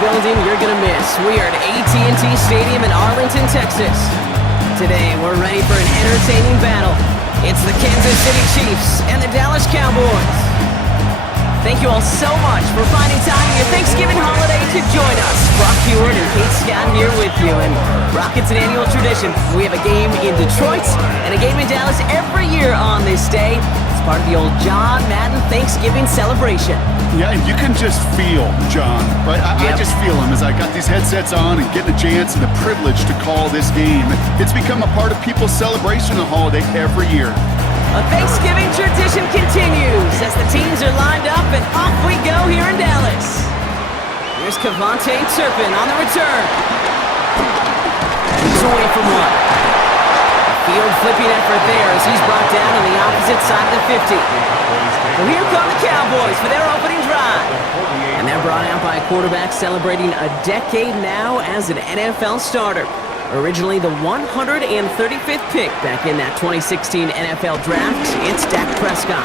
building you're going to miss. We are at AT&T Stadium in Arlington, Texas. Today, we're ready for an entertaining battle. It's the Kansas City Chiefs and the Dallas Cowboys. Thank you all so much for finding time in your Thanksgiving holiday to join us. Brock Heward and Kate Scott here with you. And Brock, it's an annual tradition. We have a game in Detroit and a game in Dallas every year on this day. It's part of the old John Madden Thanksgiving celebration. Yeah, and you can just feel John, right? I just feel him as I got these headsets on and getting a chance and the privilege to call this game. It's become a part of people's celebration of the holiday every year. A Thanksgiving tradition continues as the teams are lined up and off we go here in Dallas. Here's Kevontae Turpin on the return. He's away from one. A field flipping effort there as he's brought down on the opposite side of the 50. So here come the Cowboys for their opening drive. And they're brought out by a quarterback celebrating a decade now as an NFL starter. Originally the 135th pick back in that 2016 NFL Draft, it's Dak Prescott.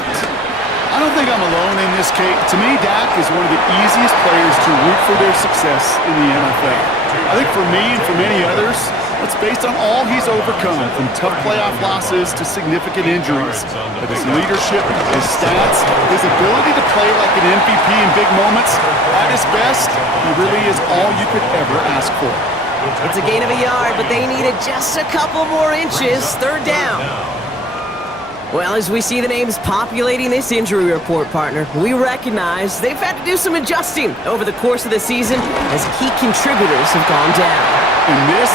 I don't think I'm alone in this, Kate. To me, Dak is one of the easiest players to root for their success in the NFL. I think for me and for many others, it's based on all he's overcome, from tough playoff losses to significant injuries. But his leadership, his stats, his ability to play like an MVP in big moments, at his best, he really is all you could ever ask for. It's a gain of a yard, but they needed just a couple more inches. Third down. Well, as we see the names populating this injury report, partner, we recognize they've had to do some adjusting over the course of the season as key contributors have gone down. And this,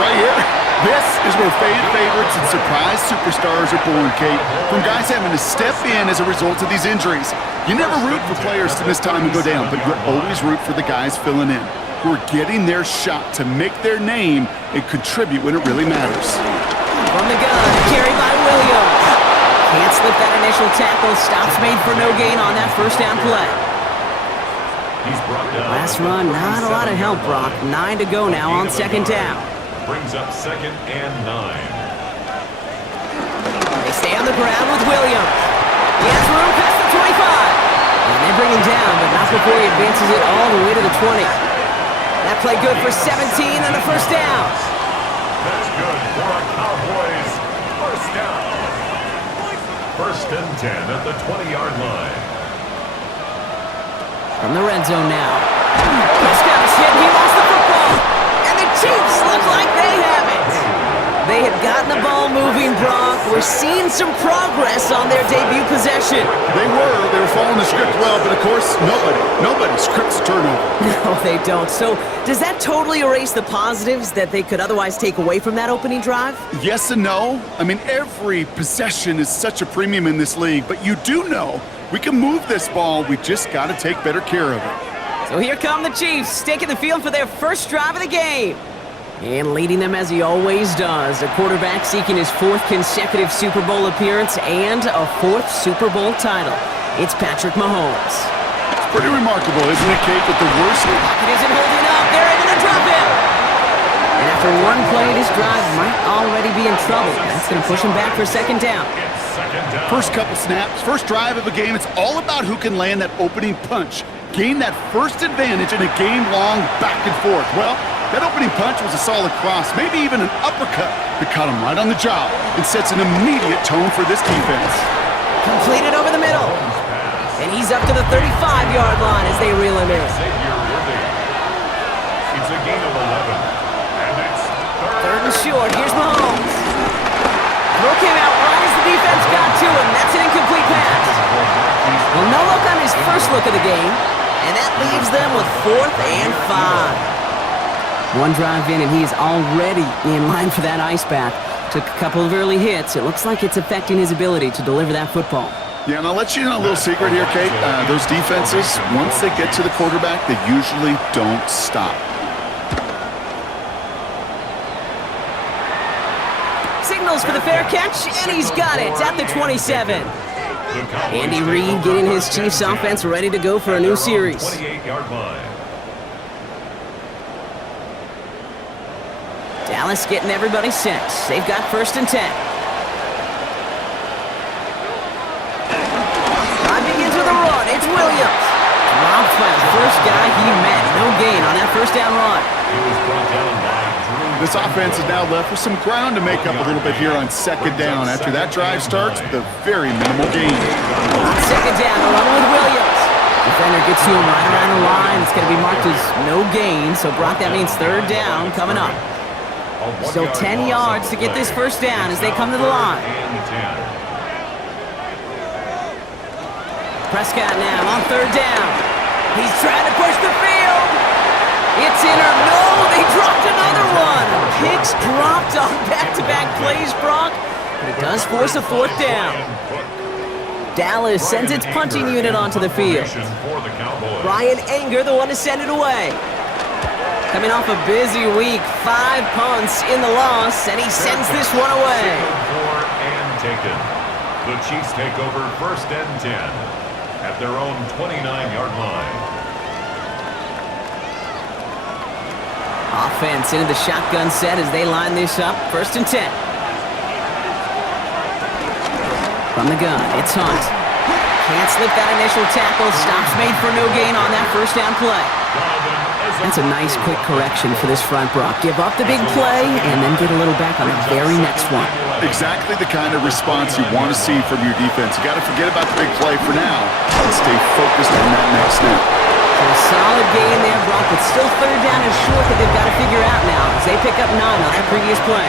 right here, this is where fan favorites and surprise superstars are born, Kate. From guys having to step in as a result of these injuries. You never root for players to miss time and go down, but you always root for the guys filling in, who are getting their shot to make their name and contribute when it really matters. From the gun, carried by Williams. Can't slip that initial tackle. Stops made for no gain on that first down play. Last run, not a lot of help, Brock. 9 to go now on second down. Brings up 2nd and 9. They stay on the ground with Williams. He has room past the 25. And they bring him down, but not before he advances it all the way to the 20. That play good for 17 and the first down. That's good for a Cowboys first down. 1st and 10 at the 20-yard line. From the red zone now. Prescott is hit. He lost the football. And the Chiefs look like they have it. They have gotten the ball moving, Brock. We're seeing some progress on their debut possession. They were following the script well, but of course, nobody scripts a turnover. No, they don't. So does that totally erase the positives that they could otherwise take away from that opening drive? Yes and no. I mean, every possession is such a premium in this league, but you do know we can move this ball. We just got to take better care of it. So here come the Chiefs, taking the field for their first drive of the game. And leading them as he always does, a quarterback seeking his 4th consecutive Super Bowl appearance and a 4th Super Bowl title. It's Patrick Mahomes. It's pretty remarkable, isn't it, Kate, that the worst... Pocket isn't holding up. They're able to drop him. And after one play, this drive might already be in trouble. That's going to push him back for second down. First couple snaps, first drive of a game, it's all about who can land that opening punch. Gain that first advantage in a game-long back and forth. Well, that opening punch was a solid cross, maybe even an uppercut that caught him right on the job and sets an immediate tone for this defense. Completed over the middle. And he's up to the 35-yard line as they reel him in. It's a gain of 11. And it's 3rd and short. Here's Mahomes. Throw came out right as the defense got to him. That's an incomplete pass. Well, no look on his first look of the game. And that leaves them with 4th and 5. One drive in, and he is already in line for that ice bath. Took a couple of early hits. It looks like it's affecting his ability to deliver that football. Yeah, and I'll let you know a little secret here, Kate. Those defenses, once they get to the quarterback, they usually don't stop. Signals for the fair catch, and he's got it at the 27. Andy Reid getting his Chiefs offense ready to go for a new series. 28-yard line. Dallas getting everybody set. They've got 1st and 10. Drive begins with a run. It's Williams. Dropped by the first guy he met. No gain first down run. He was brought down by Drew. This offense is now left with some ground to make up a little bit here on second down after that drive starts with a very minimal gain. On second down, a run with Williams. Defender gets to him right around the line. It's going to be marked as no gain, so Brock, that means third down coming up. Still 10 yards to get this first down as they come to the line. Prescott now on third down. He's trying to push the field. It's in or no, they dropped another one. Picks dropped on back-to-back plays, Brock, but it does force a fourth down. Dallas sends its punting unit onto the field. Brian Anger, the one to send it away. Coming off a busy week, 5 punts in the loss, and he sends this one away. Taken. The Chiefs take over first and 10 at their own 29-yard line. Offense into the shotgun set as they line this up. First and 10. From the gun, it's Hunt. Can't slip that initial tackle. Stops made for no gain on that first down play. That's a nice quick correction for this front, Brock. Give up the big play and then get a little back on the very next one. Exactly the kind of response you want to see from your defense. You got to forget about the big play for now and stay focused on that next snap. So a solid gain there, Brock, but still third down is short that they've got to figure out now as they pick up 9 on that previous play.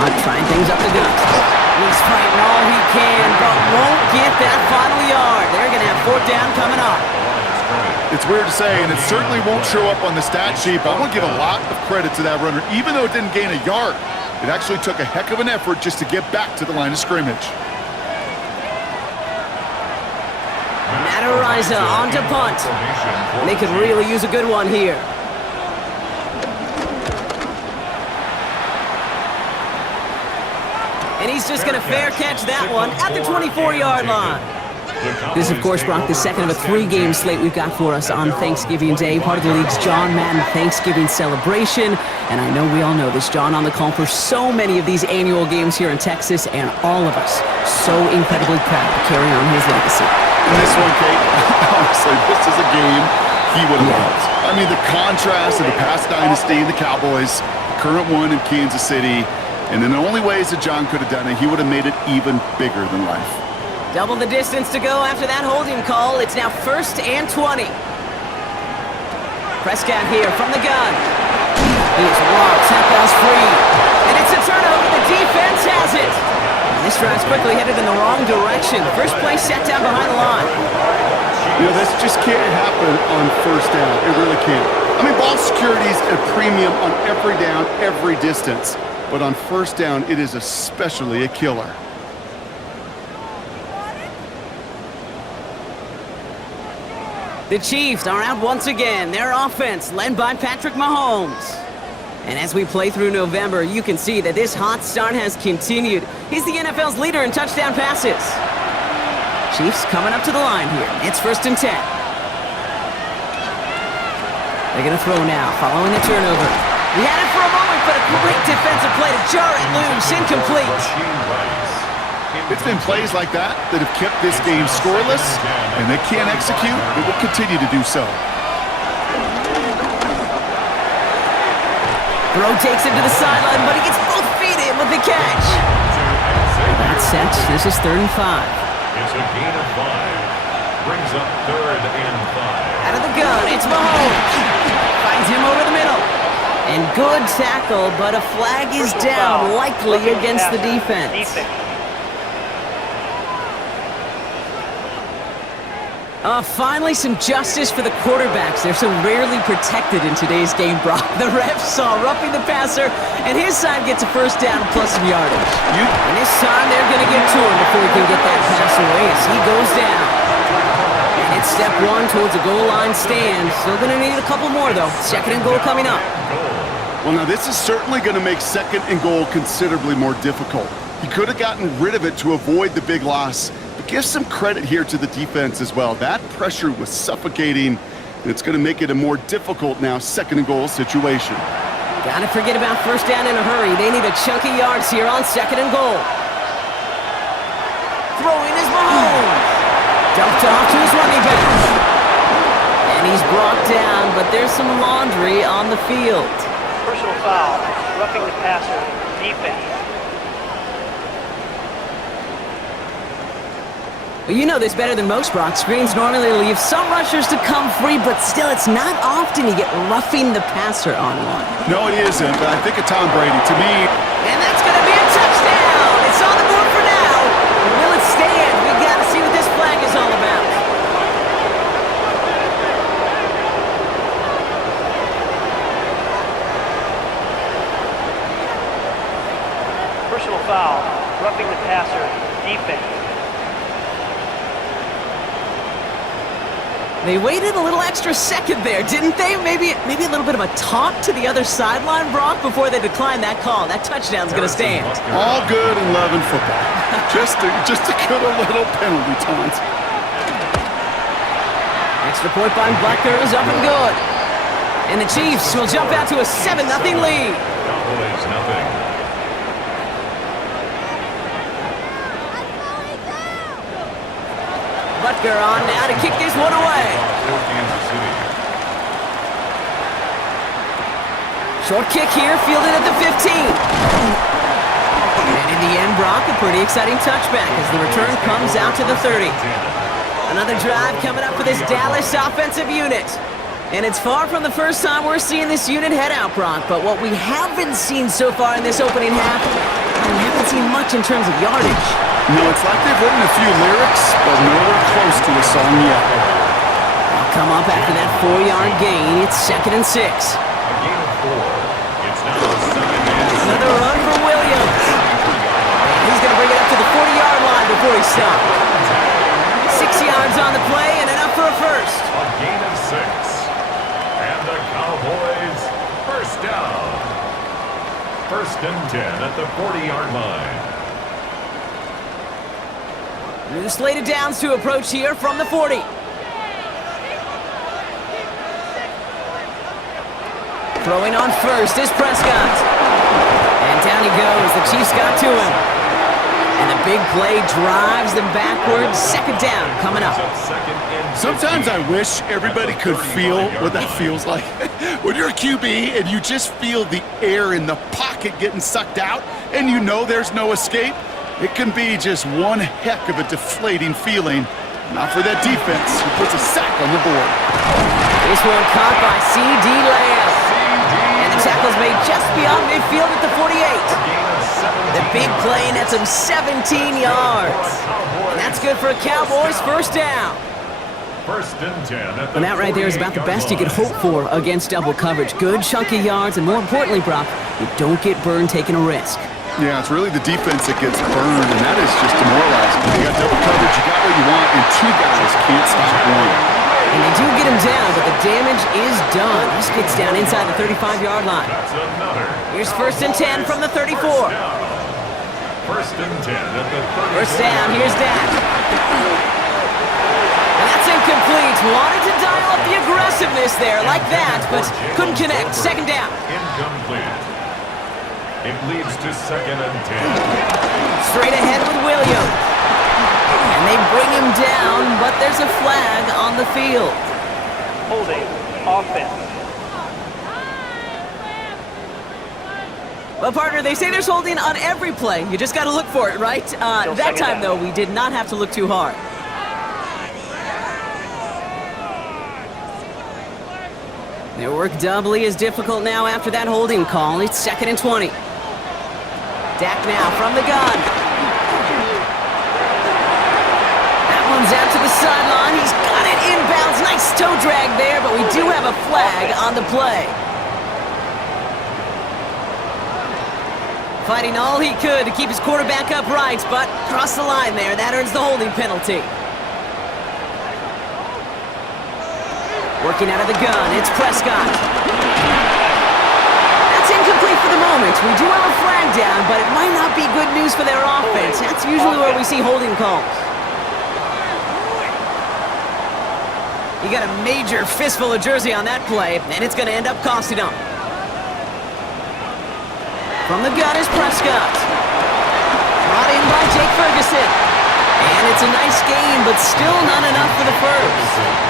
Hunt trying things up the gut. He's fighting all he can, but won't get that final yard. They're going to have fourth down coming up. It's weird to say, and it certainly won't show up on the stat sheet, but I want to give a lot of credit to that runner. Even though it didn't gain a yard, it actually took a heck of an effort just to get back to the line of scrimmage. Matariza on to punt. They could really use a good one here. And he's just going to fair catch that one at the 24-yard line. This, of course, Brock, the second of a 3-game slate we've got for us on Thanksgiving Day, part of the league's John Madden Thanksgiving celebration. And I know we all know this, John on the call for so many of these annual games here in Texas, and all of us so incredibly proud to carry on his legacy. And this one, Kate, honestly, this is a game he would have loved. I mean, the contrast of the past dynasty and the Cowboys, the current one in Kansas City, and in the only ways that John could have done it, he would have made it even bigger than life. Double the distance to go after that holding call. It's now first and 20. Prescott here from the gun. He's walked, that ball's free. And it's a turnover, the defense has it. And this drive's quickly headed in the wrong direction. First play set down behind the line. You know, this just can't happen on first down. It really can't. I mean, ball security is a premium on every down, every distance. But on first down, it is especially a killer. The Chiefs are out once again. Their offense led by Patrick Mahomes. And as we play through November, you can see that this hot start has continued. He's the NFL's leader in touchdown passes. Chiefs coming up to the line here. It's first and 10. They're going to throw now, following the turnover. He had it for a moment, but a great defensive play to jar it loose. Incomplete. It's been plays like that that have kept this game scoreless, and they can't execute. It will continue to do so. Throw takes him to the sideline, but he gets both feet in with the catch. That's set. This is 3rd and 5. It's a gain of 5. Brings up 3rd and 5. Out of the gun, it's Mahomes. Finds him over the middle. And good tackle, but a flag is down, likely against the defense. Finally, some justice for the quarterbacks. They're so rarely protected in today's game, Brock. The ref saw roughing the passer, and his side gets a first down plus some yardage. And this time, they're going to get to him before he can get that pass away as he goes down. And it's step 1 towards a goal line stand. Still going to need a couple more, though. 2nd and goal coming up. Well, now this is certainly going to make 2nd and goal considerably more difficult. He could have gotten rid of it to avoid the big loss. But give some credit here to the defense as well. That pressure was suffocating, and it's going to make it a more difficult now 2nd and goal situation. Gotta forget about first down in a hurry. They need a chunky yards here on 2nd and goal. Throwing is Mahomes. Dumped off to his running back. And he's brought down, but there's some laundry on the field. Personal foul, roughing the passer, defense. Well, you know this better than most, Brock. Screens normally leave some rushers to come free, but still, it's not often you get roughing the passer on one. No, it isn't, but I think of Tom Brady. To me, And that's going to be a touchdown! It's on the board for now. Will it stand? We got to see what this flag is all about. Personal foul, roughing the passer, defense. They waited a little extra second there, didn't they? Maybe a little bit of a taunt to the other sideline, Brock, before they declined that call. That touchdown's going to stand. all good and love in football. just a good little penalty taunt. Extra point by Butker is up and good. And the Chiefs will jump out to a 7-0 lead. Cowboys nothing. Butker on now to kick this one away. For Kansas City. Short kick here, fielded at the 15. And in the end, Brock, a pretty exciting touchback as the return comes out to the 30. Another drive coming up for this Dallas offensive unit. And it's far from the first time we're seeing this unit head out, Brock. But what we haven't seen so far in this opening half, we haven't seen much in terms of yardage. No, it's like they've written a few lyrics, but nowhere close to a song yet. They'll come up after that 4-yard gain. It's 2nd and 6. A gain of 4. It's now a 7-man. Another run for Williams. He's going to bring it up to the 40-yard line before he stops. 6 yards on the play and enough for a first. A gain of 6. And the Cowboys first down. 1st and 10 at the 40-yard line. New slate of downs to approach here from the 40. Throwing on first is Prescott. And down he goes. The Chiefs got to him. And the big play drives them backwards. 2nd down coming up. Sometimes I wish everybody could feel what that feels like. When you're a QB and you just feel the air in the pocket getting sucked out and you know there's no escape, it can be just one heck of a deflating feeling. Not for that defense who puts a sack on the board. This one caught by C.D. Lamb. And the tackle's made just beyond midfield at the 48. The big play nets him 17 yards. And that's good for a Cowboys first down. 1st and 10 at the And that right there is about the best you could hope for against double coverage. Good chunky yards, and more importantly, Brock, you don't get burned taking a risk. Yeah, it's really the defense that gets burned, and that is just demoralizing. You got double coverage, you got what you want, and 2 guys can't stop one. And they do get him down, but the damage is done. This gets down inside the 35-yard line. That's another. Here's 1st and 10 from the 34. 1st and 10 at the 34. First down, here's Dak. And that's incomplete. Wanted to dial up the aggressiveness there like that, but couldn't connect. 2nd down. Incomplete. It leads to 2nd and 10. Straight ahead with Williams. And they bring him down, but there's a flag on the field. Holding, offense. Well, partner, they say there's holding on every play. You just got to look for it, right? That time, though, we did not have to look too hard. Their work doubly is difficult now after that holding call. It's 2nd and 20. Dak now from the gun. That one's out to the sideline. He's got it inbounds. Nice toe drag there, but we do have a flag on the play. Fighting all he could to keep his quarterback upright, but crossed the line there. That earns the holding penalty. Working out of the gun, it's Prescott. That's incomplete for the moment. We do have a flag down, but it might not be good news for their offense. That's usually where we see holding calls. You got a major fistful of jersey on that play, and it's going to end up costing them. From the gun is Prescott. Brought in by Jake Ferguson. And it's a nice game, but still not enough for the first.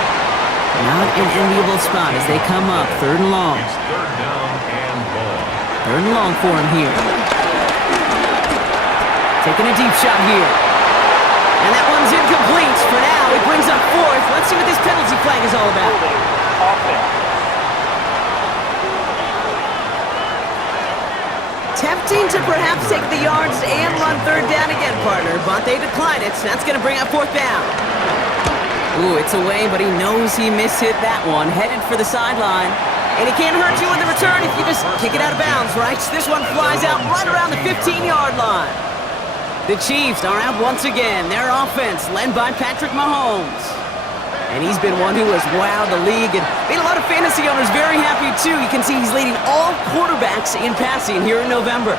Not an enviable spot as they come up. Third and long. It's third down and long. Third and long for him here. Taking a deep shot here. And that one's incomplete. For now, it brings up fourth. Let's see what this penalty flag is all about. Offense. Tempting to perhaps take the yards and run third down again, partner, but they decline it. So that's going to bring up fourth down. Ooh, it's away, but he knows he mishit that one. Headed for the sideline. And he can't hurt you in the return if you just kick it out of bounds, right? This one flies out right around the 15-yard line. The Chiefs are out once again. Their offense led by Patrick Mahomes. And he's been one who has wowed the league and made a lot of fantasy owners very happy, too. You can see he's leading all quarterbacks in passing here in November.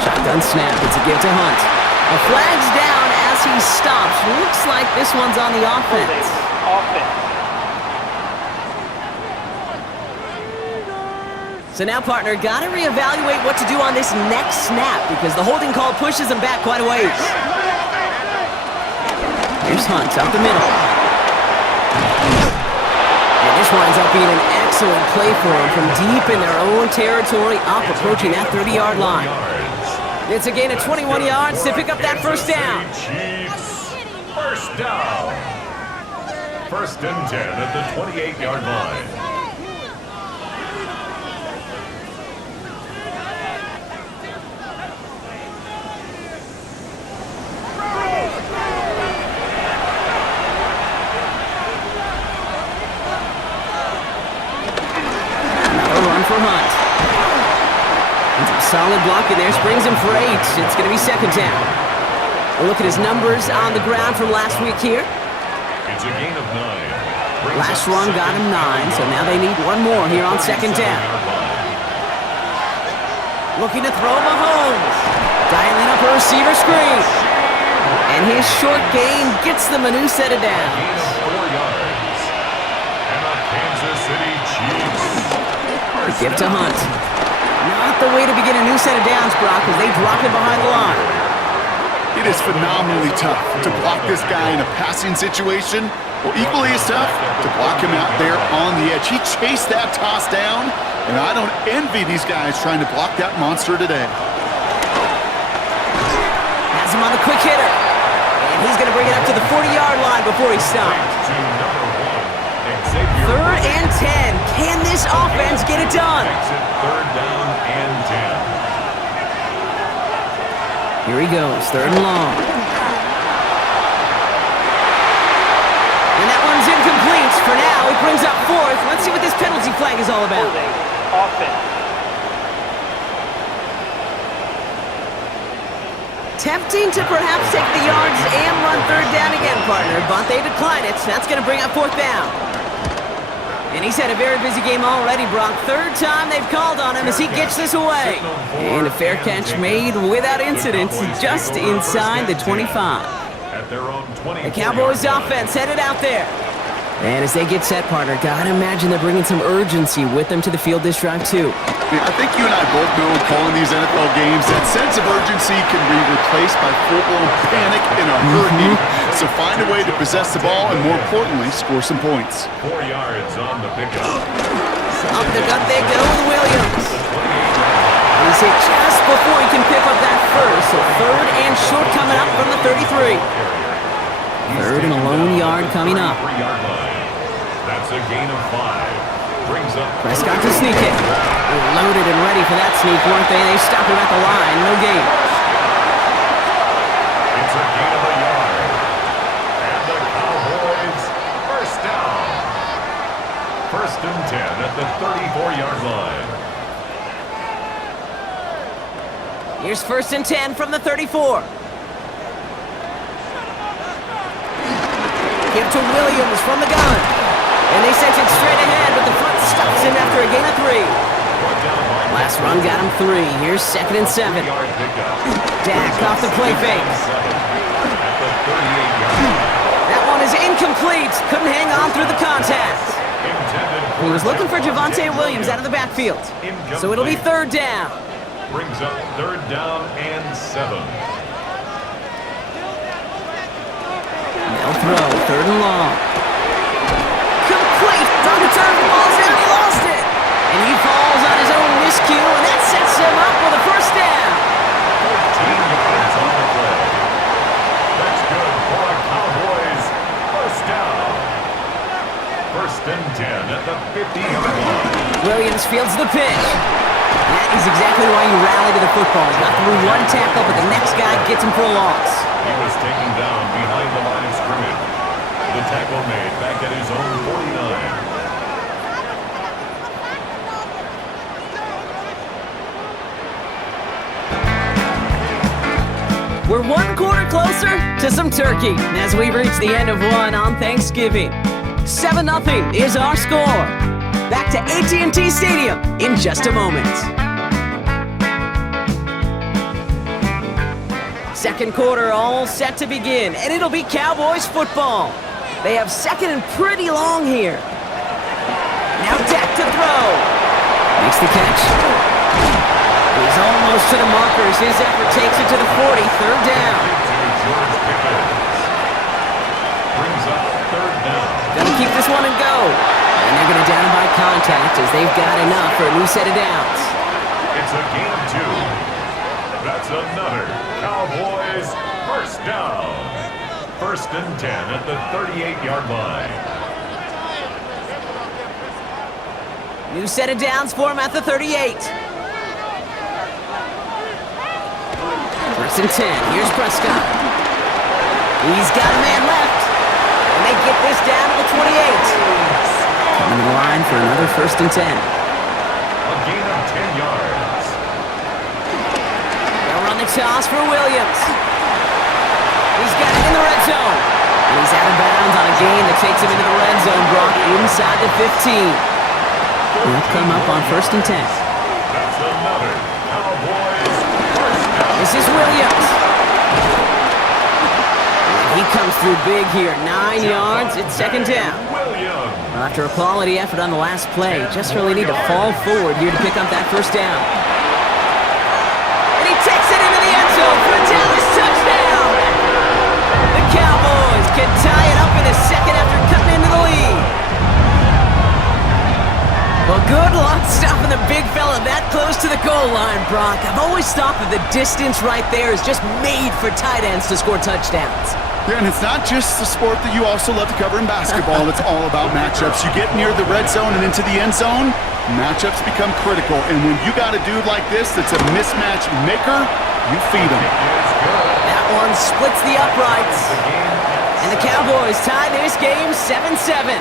Shotgun snap. It's a give to Hunt. A flag's down as he stops. Looks like this one's on the offense. Offense. So now, partner, got to reevaluate what to do on this next snap because the holding call pushes him back quite a ways. Here's Hunt up the middle. And this winds up being an excellent play for him from deep in their own territory, up approaching that 30-yard line. It's a gain of 21 yards to pick up that first down. Chiefs, first down. First and 10 at the 28-yard line. For Hunt. Solid block in there, springs him for 8. It's going to be second down. A look at his numbers on the ground from last week here. It's a gain of 9. Last run got him 9, so now they need one more here on second down. Looking to throw Mahomes. Dialing up a receiver screen. And his short gain gets them a new set of downs. Gain of 4 yards. And the Kansas City Chiefs. Give to Hunt. Not the way to begin a new set of downs, Brock, as they drop it behind the line. It is phenomenally tough to block this guy in a passing situation, or equally as tough to block him out there on the edge. He chased that toss down, and I don't envy these guys trying to block that monster today. Has him on the quick hitter. And he's going to bring it up to the 40-yard line before he stops. Third and 10. Can this offense get it done? Third down and 10. Here he goes, third and long. And that one's incomplete. For now, it brings up fourth. Let's see what this penalty flag is all about. Offense. Tempting to perhaps take the yards and run third down again, partner, but they decline it. That's going to bring up fourth down. And he's had a very busy game already, Brock. Third time they've called on him as he gets this away. And a fair catch made without incident, just inside the 25. The Cowboys offense headed out there. And as they get set, partner, gotta imagine they're bringing some urgency with them to the field this drive, too. I think you and I both know calling these NFL games, that sense of urgency can be replaced by full-blown panic in a hurry. So find a way to possess the ball and, more importantly, score some points. 4 yards on the pickup. Up the gut they go with Williams. He's hit just before he can pick up that first. So third and short coming up from the 33. Third and a lone yard coming up. That's a gain of 5. Brings up Prescott to sneak it. They're loaded and ready for that sneak, weren't they? They stop him at the line. No gain. It's a gain of a yard. And the Cowboys first down. First and 10 at the 34-yard line. Here's first and 10 from the 34. Give to Williams from the gun. And they sent it straight ahead, but the front stops him after a gain of 3. Last run got him 3. Here's second and 7. Dak off the play fake. That one is incomplete. Couldn't hang on through the contact. He was looking for Javonte Williams out of the backfield. So it'll be third down. Brings up third down and 7. They'll throw, third and long. on the turf, the ball's down, he lost it. And he falls on his own miscue, and that sets him up with a first down. 14 yards on the play. That's good for a Cowboys first down. First and 10 at the 50-yard line. Williams fields the pitch. That is exactly why you rally to the football. Got through one tackle, but the next guy gets him for a loss. He was taken down behind the line of scrimmage. The tackle made back at his own 49. We're one quarter closer to some turkey as we reach the end of one on Thanksgiving. 7-0 is our score. Back to AT&T Stadium in just a moment. Second quarter all set to begin, and it'll be Cowboys football. They have second and pretty long here. Now Dak to throw. Makes the catch. He's almost to the markers. His effort takes it to the 40. Third down. Brings up third down. Gonna keep this one and go. And they're gonna down by contact as they've got enough for a new set of downs. It's a gain of 2. That's another Cowboys first down. First and 10 at the 38-yard line. New set of downs for him at the 38. First and 10. Here's Prescott. He's got a man left. And they get this down to the 28. Coming to the line for another first and 10. A gain of 10 yards. They'll run the toss for Williams. He's got it in the red zone. And he's out of bounds on a gain that takes him into the red zone. Brought inside the 15. They'll come up on first and 10. That's another Cowboys first down. This is Williams. And he comes through big here. 9 yards. It's second down. Williams. Well, after a quality effort on the last play, just really need to fall forward here to pick up that first down. And he takes it into the end zone for a Dallas touchdown. The Cowboys can tie it up in a second after cutting into the lead. Well, good luck stopping the big fella that close to the goal line, Brock. I've always thought that the distance right there is just made for tight ends to score touchdowns. Yeah, and it's not just the sport that you also love to cover in basketball. It's all about matchups. You get near the red zone and into the end zone, matchups become critical. And when you got a dude like this that's a mismatch maker, you feed him. That one splits the uprights. And the Cowboys tie this game 7-7.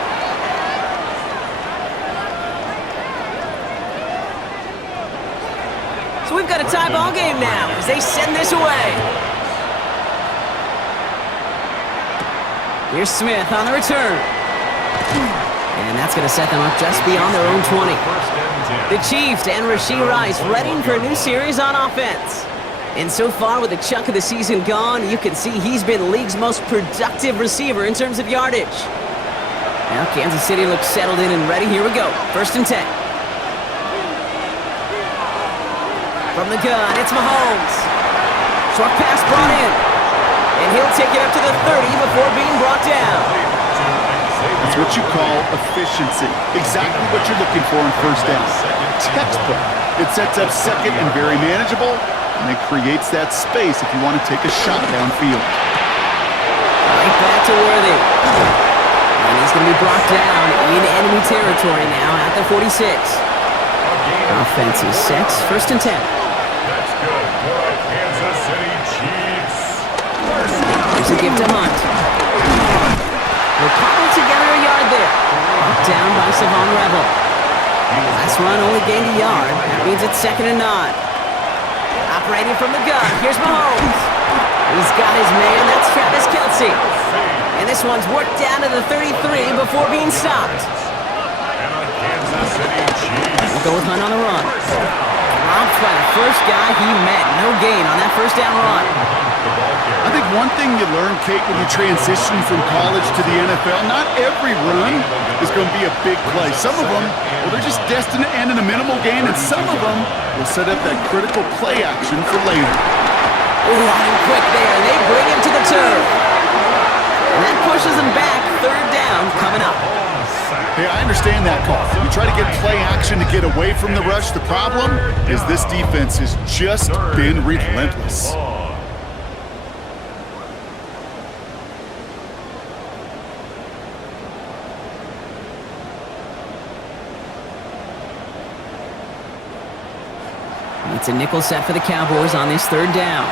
So we've got a tie ball game now as they send this away. Here's Smith on the return. And that's going to set them up just beyond their own 20. The Chiefs and Rashee Rice ready for a new series on offense. And so far with a chunk of the season gone, you can see he's been the league's most productive receiver in terms of yardage. Now Kansas City looks settled in and ready. Here we go. First and 10. From the gun, it's Mahomes. Short pass brought in. And he'll take it up to the 30 before being brought down. That's what you call efficiency. Exactly what you're looking for in first down. Textbook. It sets up second and very manageable, and it creates that space if you want to take a shot downfield. Right back to Worthy. And he's going to be brought down in enemy territory now at the 46. Offense is set. First and 10. That's good for a Kansas City Chiefs. Here's a give to Hunt. They'll cobble together a yard there. Brought down by Savon Rebel. Last run only gained a yard. That means it's second and 9. Operating from the gun. Here's Mahomes. He's got his man. That's Travis Kelce. And this one's worked down to the 33 before being stopped. And a Kansas City Chiefs. We'll go with Hunt on the run. Dropped by the first guy he met. No gain on that first down run. I think one thing you learn, Kate, when you transition from college to the NFL, not every run is going to be a big play. Some of them, well, they're just destined to end in a minimal gain, and some of them will set up that critical play action for later. Running quick there. They bring him to the turf. And that pushes him back. Third down coming up. Hey, I understand that call. You try to get play action to get away from the rush. The problem is this defense has just been relentless. It's a nickel set for the Cowboys on this third down.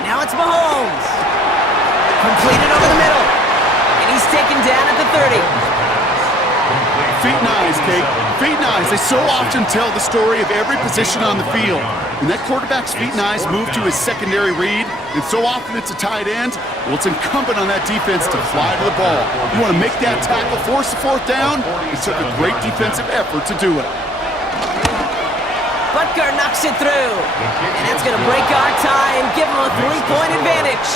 Now it's Mahomes. Completed over the middle. And he's taken down at the 30. Feet and eyes, Kate. Feet and eyes. They so often tell the story of every position on the field. When that quarterback's feet and eyes move to his secondary read, and so often it's a tight end, well, it's incumbent on that defense to fly to the ball. You want to make that tackle, force the fourth down? It took a great defensive effort to do it. Butker knocks it through. And that's going to break our tie and give him a 3-point advantage.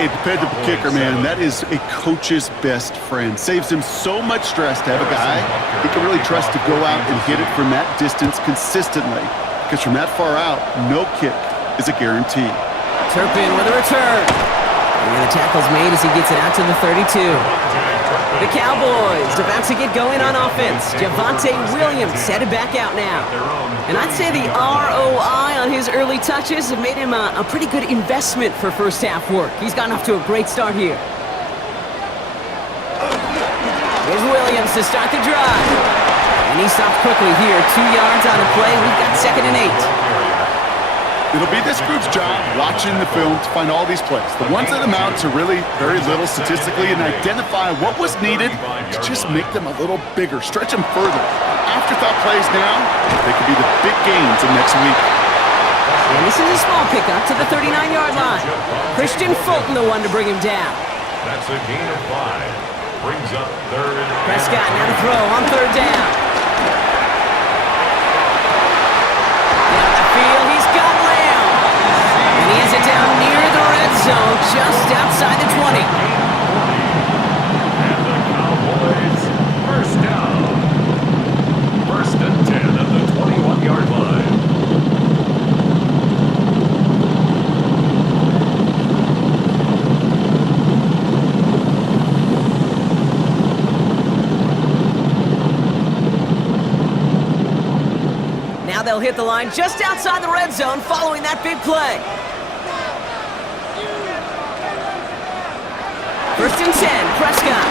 A dependable kicker, man. That is a coach's best friend. Saves him so much stress to have a guy he can really trust to go out and hit it from that distance consistently. Because from that far out, no kick is a guarantee. Turpin with a return. And the tackle's made as he gets it out to the 32. The Cowboys about to get going on offense. Javonte Williams headed back out now. And I'd say the ROI on his early touches have made him a pretty good investment for first half work. He's gotten off to a great start here. Here's Williams to start the drive. And he stopped quickly here. 2 yards on the play. We've got 2nd and 8. It'll be this group's job watching the film to find all these plays. The ones that amount to really very little statistically and identify what was needed to just make them a little bigger, stretch them further. Afterthought plays now, they could be the big games of next week. And this is a small pickup to the 39-yard line. Christian Fulton, the one to bring him down. That's a gain of 5. Brings up 3rd and Prescott now to throw on 3rd down. Down the field, he's got Lamb. And he has it down near the red zone, just outside the 20. And the Cowboys first down. 1st and 10 at the 21-yard line. Now they'll hit the line just outside the red zone following that big play. 1st and 10, Prescott.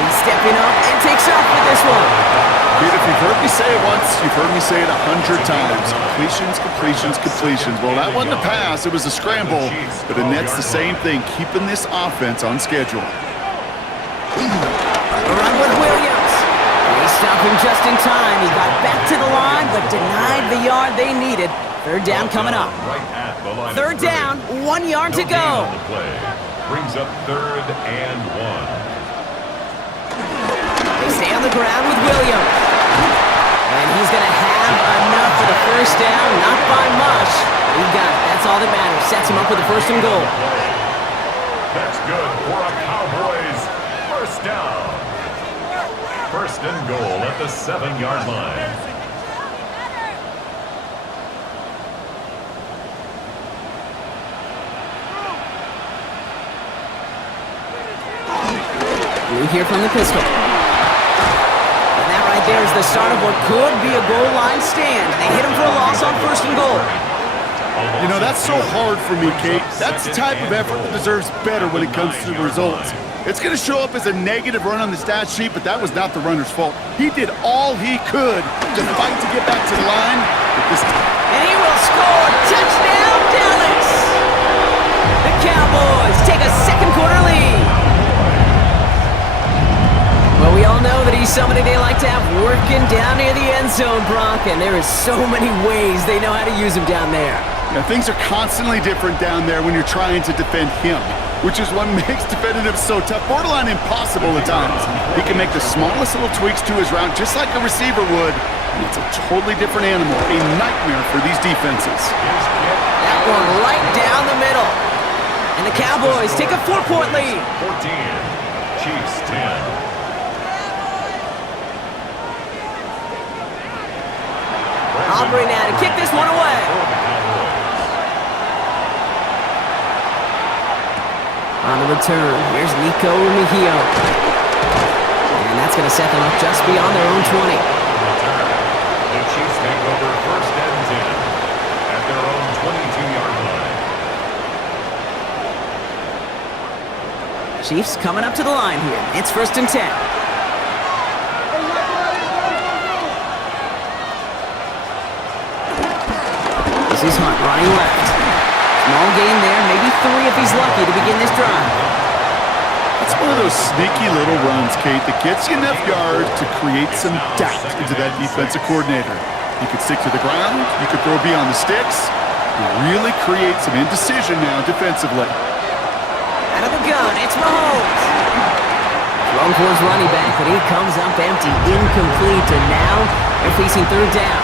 He's stepping up and takes off with this one. Dude, if you've heard me say it once, you've heard me say it 100 times. Completions, completions, completions. Well, that wasn't a pass, it was a scramble. But the net's the same thing, keeping this offense on schedule. A run with Williams. They stopped him just in time. He got back to the line, but denied the yard they needed. 3rd down coming up. 3rd down, 1 yard to go. Brings up 3rd and 1. They stay on the ground with Williams. And he's going to have enough for the 1st down, not by much. He got it. That's all that matters. Sets him up with the 1st and goal. That's good for a Cowboys 1st down. 1st and goal at the 7-yard line. Blue here from the pistol. And that right there is the start of what could be a goal line stand. They hit him for a loss on 1st and goal. You know, that's so hard for me, Kate. That's the type of effort that deserves better when it comes to the results. It's going to show up as a negative run on the stat sheet, but that was not the runner's fault. He did all he could to fight to get back to the line. And he will score. Touchdown, Dallas! The Cowboys take a 2nd quarter lead. Well, we all know that he's somebody they like to have working down near the end zone, Brock, and there is so many ways they know how to use him down there. Now, things are constantly different down there when you're trying to defend him, which is what makes defending him so tough, borderline impossible at times. He can make the smallest little tweaks to his route just like a receiver would, and it's a totally different animal, a nightmare for these defenses. That one right down the middle. And the Cowboys take a 4-point lead. 14, Chiefs 10. Aubrey now to kick this one away. 2 On the return, here's Nico Mejio. And that's going to set them up just beyond their own 20. The Chiefs take over 1st and 10 at their own 22-yard line. Chiefs coming up to the line here. It's 1st and 10. This is Hunt running left. Small gain there, maybe 3 if he's lucky to begin this drive. It's one of those sneaky little runs, Kate, that gets you enough yards to create some doubt into that defensive coordinator. You could stick to the ground, you could throw beyond the sticks, and really create some indecision now defensively. Out of the gun, it's Mahomes. Thrown for his running back, but he comes up empty, incomplete, and now they're facing 3rd down.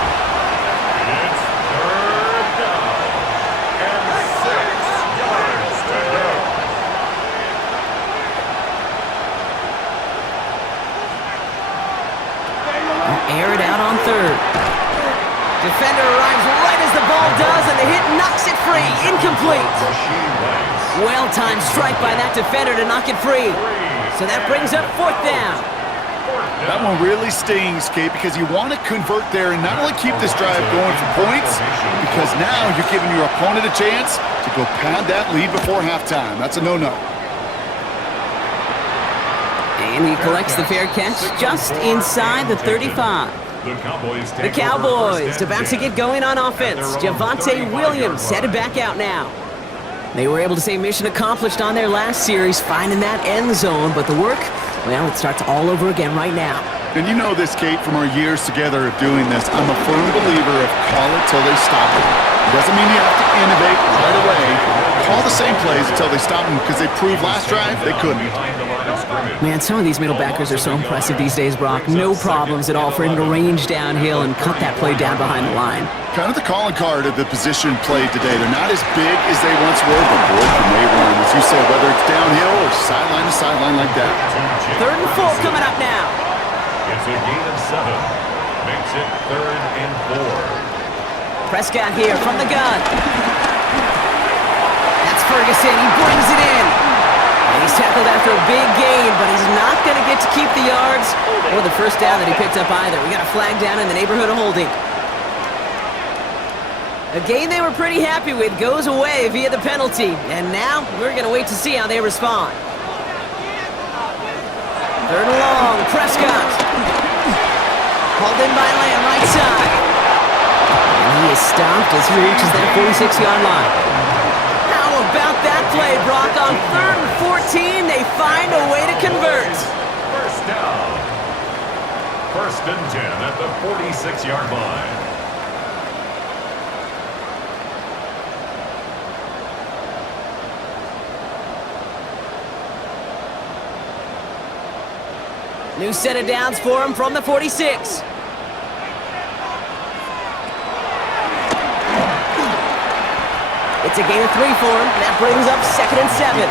It's 3rd down and 6 yards to go. Air it out on 3rd. Defender arrives right as the ball does, and the hit knocks it free. Incomplete. Well-timed strike by that defender to knock it free. So that brings up 4th down. That one really stings, Kate, because you want to convert there and not only keep this drive going for points, because now you're giving your opponent a chance to go pad that lead before halftime. That's a no-no. And he collects the fair catch just inside the 35. The Cowboys about to get going on offense. Javonte Williams headed back out now. They were able to say mission accomplished on their last series, finding that end zone, but the work, well, it starts all over again right now. And you know this, Kate, from our years together of doing this. I'm a firm believer of call it till they stop it. It doesn't mean you have to innovate right away. Call the same plays until they stop them, because they proved last drive they couldn't. Man, some of these middle backers are so impressive these days, Brock. No problems at all for him to range downhill and cut that play down behind the line. Kind of the calling card of the position played today. They're not as big as they once were, but boy, can they run. As you said, whether it's downhill or sideline to sideline like that. 3rd and 4 coming up now. It's a gain of 7. Makes it 3rd and 4. Prescott here from the gun. That's Ferguson. He brings it in. And he's tackled after a big gain, but he's not going to get to keep the yards or the 1st down that he picked up either. We got a flag down in the neighborhood of holding. A gain they were pretty happy with goes away via the penalty. And now we're going to wait to see how they respond. 3rd and long. Prescott. Hauled in by Lamb, right side. And he is stopped as he reaches that 46-yard line. How about that play, Brock? On 3rd and 14, they find a way to convert. 1st down. 1st and 10 at the 46-yard line. New set of downs for him from the 46. It's a gain of 3 for him. That brings up 2nd and 7.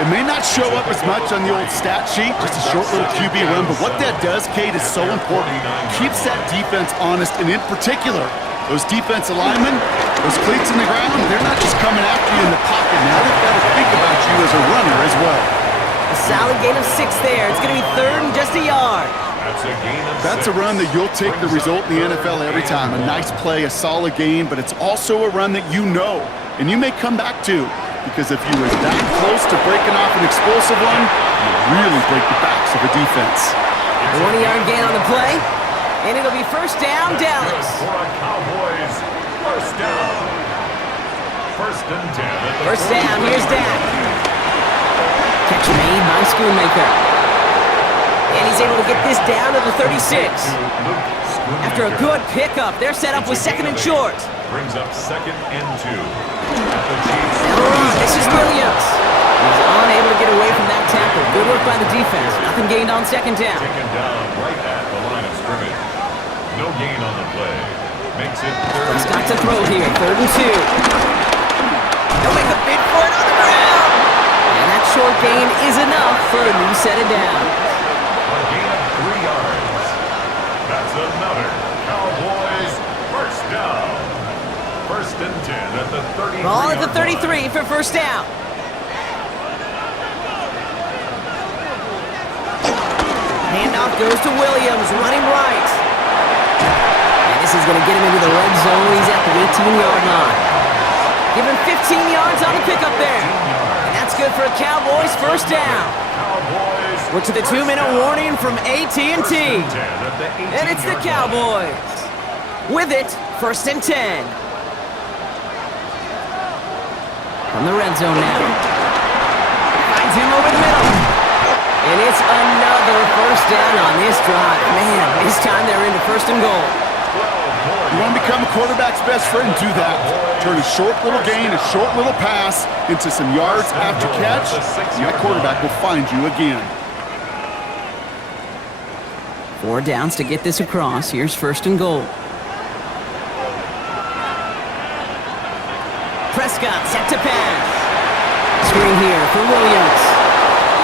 It may not show up as much on the old stat sheet, just a short little QB run, but what that does, Kate, is so important. Keeps that defense honest, and in particular, those defensive linemen, those cleats in the ground, they're not just coming after you in the pocket. Now they've got to think about you as a runner as well. A solid gain of 6 there. It's going to be 3rd and just a yard. That's a run that you'll take the result in the NFL every time. A nice play, a solid gain, but it's also a run that you know, and you may come back to, because if you were that close to breaking off an explosive one, you really break the backs of a defense. A 1-yard gain on the play, and it'll be 1st down, Dallas. For a Cowboys 1st down. 1st and 10. 1st down, here's Dak. Catch made by Schoonmaker. And he's able to get this down to the 36. After a good pickup, they're set up with 2nd and short. Brings up 2nd and 2. This is Williams. He's unable to get away from that tackle. Good work by the defense. Nothing gained on 2nd down. Taken down right at the line of scrimmage. No gain on the play. Makes it 3rd. Prescott to throw here. 3rd and 2. They'll make a big for it on the ground. And that short gain is enough for a new set of downs. A gain of 3 yards. That's another Cowboys 1st down. 1st and 10 at the 33. Ball at the 33 for 1st down. Handoff goes to Williams, running right. And this is going to get him into the red zone. He's at the 18-yard line. Give him 15 yards on the pickup there. And that's good for a Cowboys first down. We're to the 2-minute warning from AT&T. And it's the Cowboys. With it, 1st and 10. From the red zone now. Finds him over the middle. And it's another first down on this drive. Man, this time they're into 1st and goal. You want to become a quarterback's best friend? Do that. Turn a short little gain, a short little pass into some yards after catch, and that quarterback will find you again. 4 downs to get this across. Here's 1st and goal. Prescott set to pass. Screen here for Williams.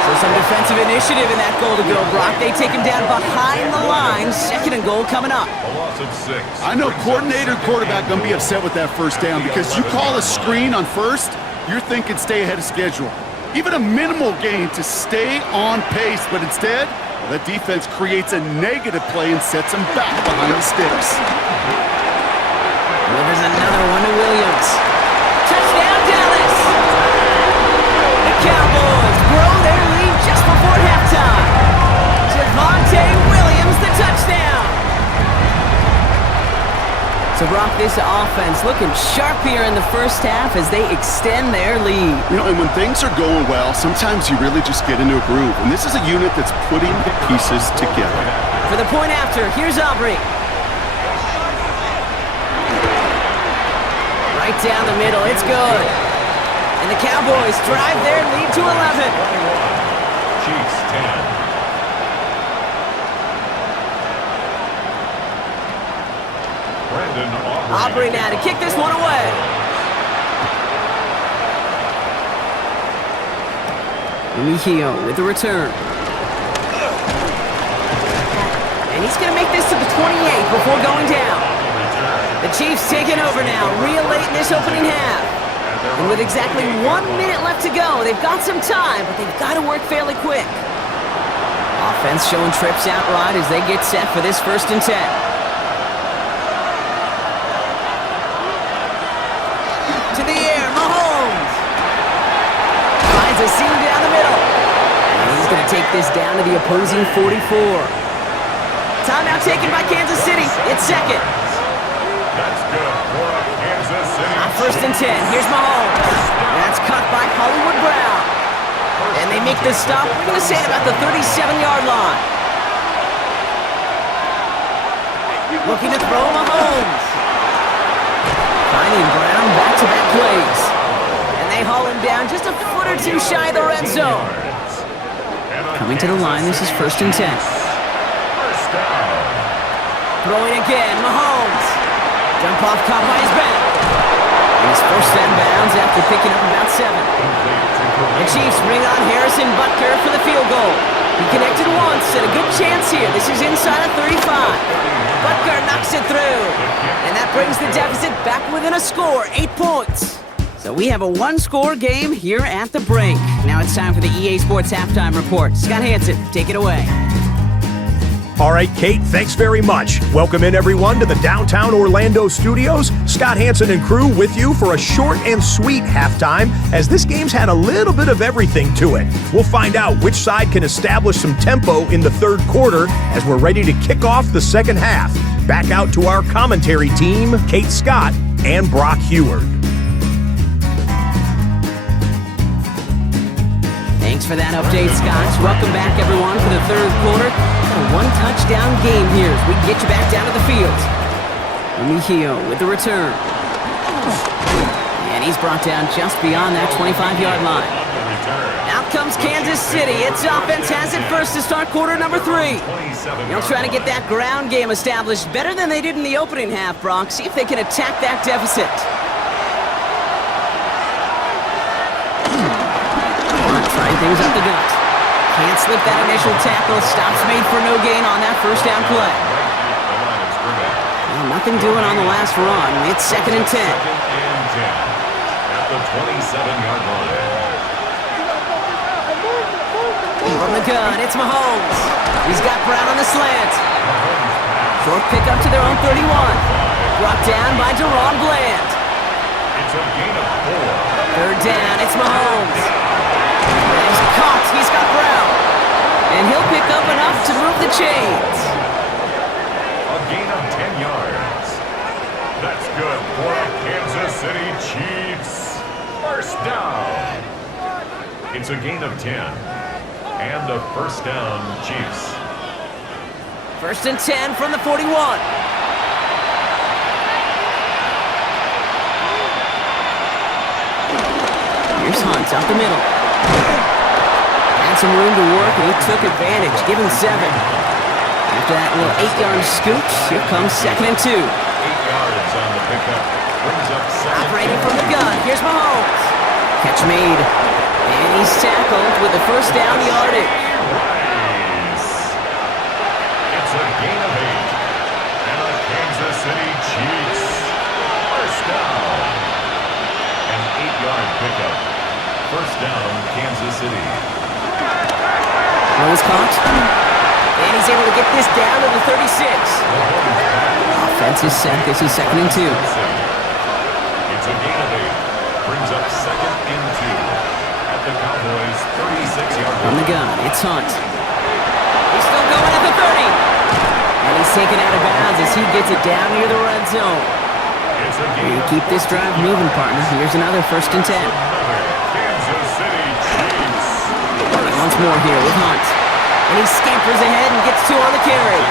So some defensive initiative in that goal to go, Brock. They take him down behind the line. 2nd and goal coming up. A loss of 6. I know coordinator quarterback going to be upset with that first down because you call a screen on first, you're thinking stay ahead of schedule. Even a minimal gain to stay on pace, but instead, the defense creates a negative play and sets them back behind the sticks. Delivers another one to Williams. Touchdown, Dallas! The Cowboys grow their lead just before halftime. Javonte Williams, the touchdown! So, Brock, this offense looking sharp here in the first half as they extend their lead. You know, and when things are going well, sometimes you really just get into a groove. And this is a unit that's putting the pieces together. For the point after, here's Aubrey. Right down the middle, it's good. And the Cowboys drive their lead to 11. Chiefs 10. Brandon Aubrey now to kick this one away. Mejio with the return. And he's going to make this to the 28 before going down. The Chiefs taking over now, real late in this opening half. And with exactly 1 minute left to go, they've got some time, but they've got to work fairly quick. Offense showing trips out right as they get set for this 1st and 10. To the air, Mahomes. Finds a seam down the middle. And he's going to take this down to the opposing 44. Timeout taken by Kansas City. It's 2nd. That's good for Kansas City. 1st and 10. Here's Mahomes. That's caught by Hollywood Brown. And they make the stop. We're going to say at about the 37-yard line. Looking to throw Mahomes. Finding Brown back-to-back plays. And they haul him down just a foot or two shy of the red zone. Coming to the line, this is 1st and 10. First down. Throwing again, Mahomes. Jump off caught by his back. And he's forced out of bounds after picking up about 7. The Chiefs bring on Harrison Butker for the field goal. He connected once and a good chance here. This is inside of 35. Butker knocks it through. And that brings the deficit back within a score, 8 points. So we have a 1-score game here at the break. Now it's time for the EA Sports Halftime Report. Scott Hansen, take it away. All right, Kate, thanks very much. Welcome in, everyone, to the downtown Orlando studios. Scott Hansen and crew with you for a short and sweet halftime, as this game's had a little bit of everything to it. We'll find out which side can establish some tempo in the 3rd quarter as we're ready to kick off the 2nd half. Back out to our commentary team, Kate Scott and Brock Heward. Thanks for that update, Scott. Welcome back, everyone, for the 3rd quarter. A 1-touchdown game here as we get you back down to the field. Mejio with the return. And he's brought down just beyond that 25-yard line. Out comes Kansas City. Its offense has it first to start quarter number 3. They'll try to get that ground game established better than they did in the opening half, Brock. See if they can attack that deficit. Trying things up the gut. Can't slip that initial tackle. Stops made for no gain on that first down play. Well, nothing doing on the last run. It's 2nd and 10. At the 27-yard line. From the gun, it's Mahomes. He's got Brown on the slant. Short pickup to their own 31. Brought down by Deron Bland. It's a gain of 4. Third down, it's Mahomes. And he's caught. He's got Brown. And he'll pick up enough to move the chains. A gain of 10 yards. That's good for the Kansas City Chiefs. First down. It's a gain of 10. And a first down, Chiefs. First and 10 from the 41. Here's Hunt up the middle. Had some room to work, and he took advantage, giving 7. After that little 8-yard scoop, here comes 2nd and 2. 8 yards on the pickup. Brings up 7. Operating from the gun, here's Mahomes. Catch made. And he's tackled with the first down yardage. Nice. It's a gain of 8. And the Kansas City Chiefs. First down. An 8-yard pickup. First down, Kansas City. Rose caught. And he's able to get this down to the 36. Offense is set. This is 2nd and 2. It's a gain of 8. Brings up 2nd and 2. At the Cowboys' 36-yard line. From the gun, it's Hunt. He's still going at the 30. And he's taken out of bounds as he gets it down near the red zone. It's a gain You of keep this drive moving, partner. Here's another 1st and 10. Kansas City Chiefs. Once more here with Hunt. And he scampers ahead and gets 2 on the carry.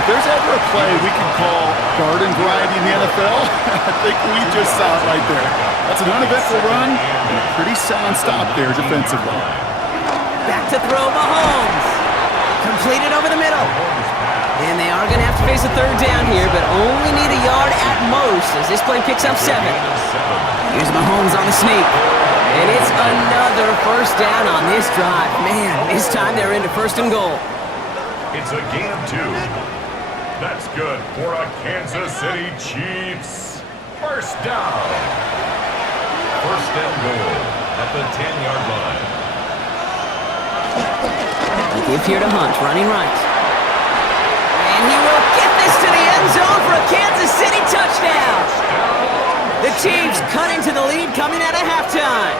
If there's ever a play we can call garden variety in the NFL, I think we just saw it right there. That's an uneventful run and a pretty sound stop there defensively. Back to throw Mahomes. Completed over the middle. And they are going to have to face a 3rd down here, but only need a yard at most as this play picks up 7. Here's Mahomes on the sneak. And it's another first down on this drive. Man, this time they're into 1st and goal. It's a gain of 2. That's good for a Kansas City Chiefs. First down. First and goal at the 10-yard line. A give here to Hunt, running right. And he will get this to the end zone for a Kansas City touchdown. The Chiefs cut into the lead coming out of halftime.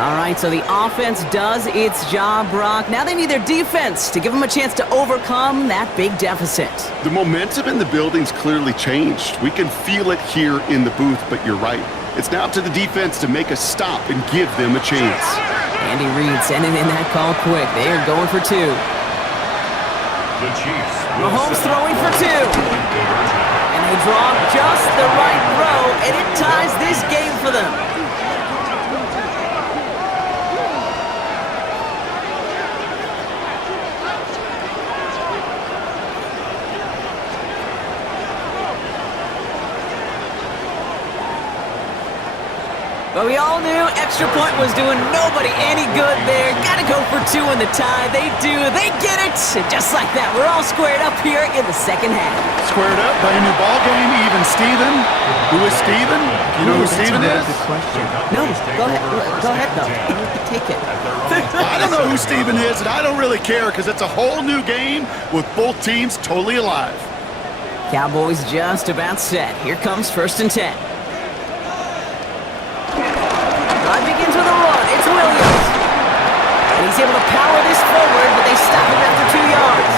All right, so the offense does its job, Brock. Now they need their defense to give them a chance to overcome that big deficit. The momentum in the building's clearly changed. We can feel it here in the booth, but you're right. It's now up to the defense to make a stop and give them a chance. Andy Reid sending in that call quick. They are going for 2. The Chiefs. Mahomes throwing for 2. And they draw just the right throw, and it ties this game for them. But we all knew extra point was doing nobody any good there. Gotta go for 2 in the tie. They do. They get it. And just like that, we're all squared up here in the second half. Squared up by a new ball game, even Steven. Who is Steven? You know who Steven is? No, go ahead. Go ahead, though. Take it. I don't know who Steven is, and I don't really care because it's a whole new game with both teams totally alive. Cowboys just about set. Here comes 1st and 10. Drive begins with a run. It's Williams. And he's able to power this forward, but they stop him after 2 yards.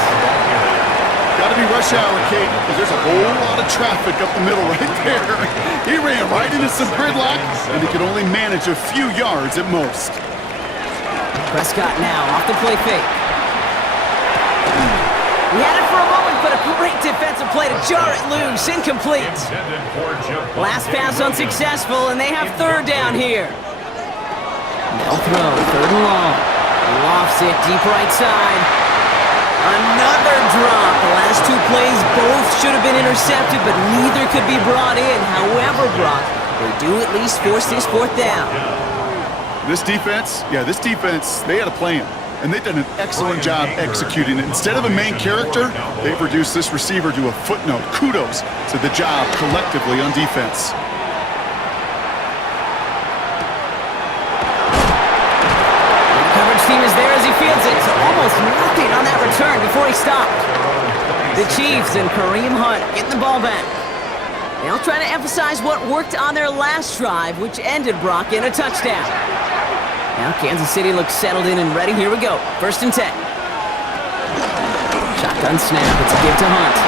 Got to be rush hour, Kate, because there's a whole lot of traffic up the middle right there. He ran right into some gridlock, and he could only manage a few yards at most. Prescott now off the play fake. He had it for a moment, but a great defensive play to jar it loose. Incomplete. Last pass unsuccessful, and they have 3rd down here. They'll throw, 3rd and long. Lofts it deep right side. Another drop. The last 2 plays both should have been intercepted, but neither could be brought in. However, Brock, they do at least force this 4th down. This defense, they had a plan, and they've done an excellent job executing it. Instead of a main character, they've reduced this receiver to a footnote. Kudos to the job collectively on defense. turn before he stopped. The Chiefs and Kareem Hunt getting the ball back. They'll try to emphasize what worked on their last drive, which ended Brock in a touchdown. Now Kansas City looks settled in and ready. Here we go. 1st and 10. Shotgun snap. It's a give to Hunt.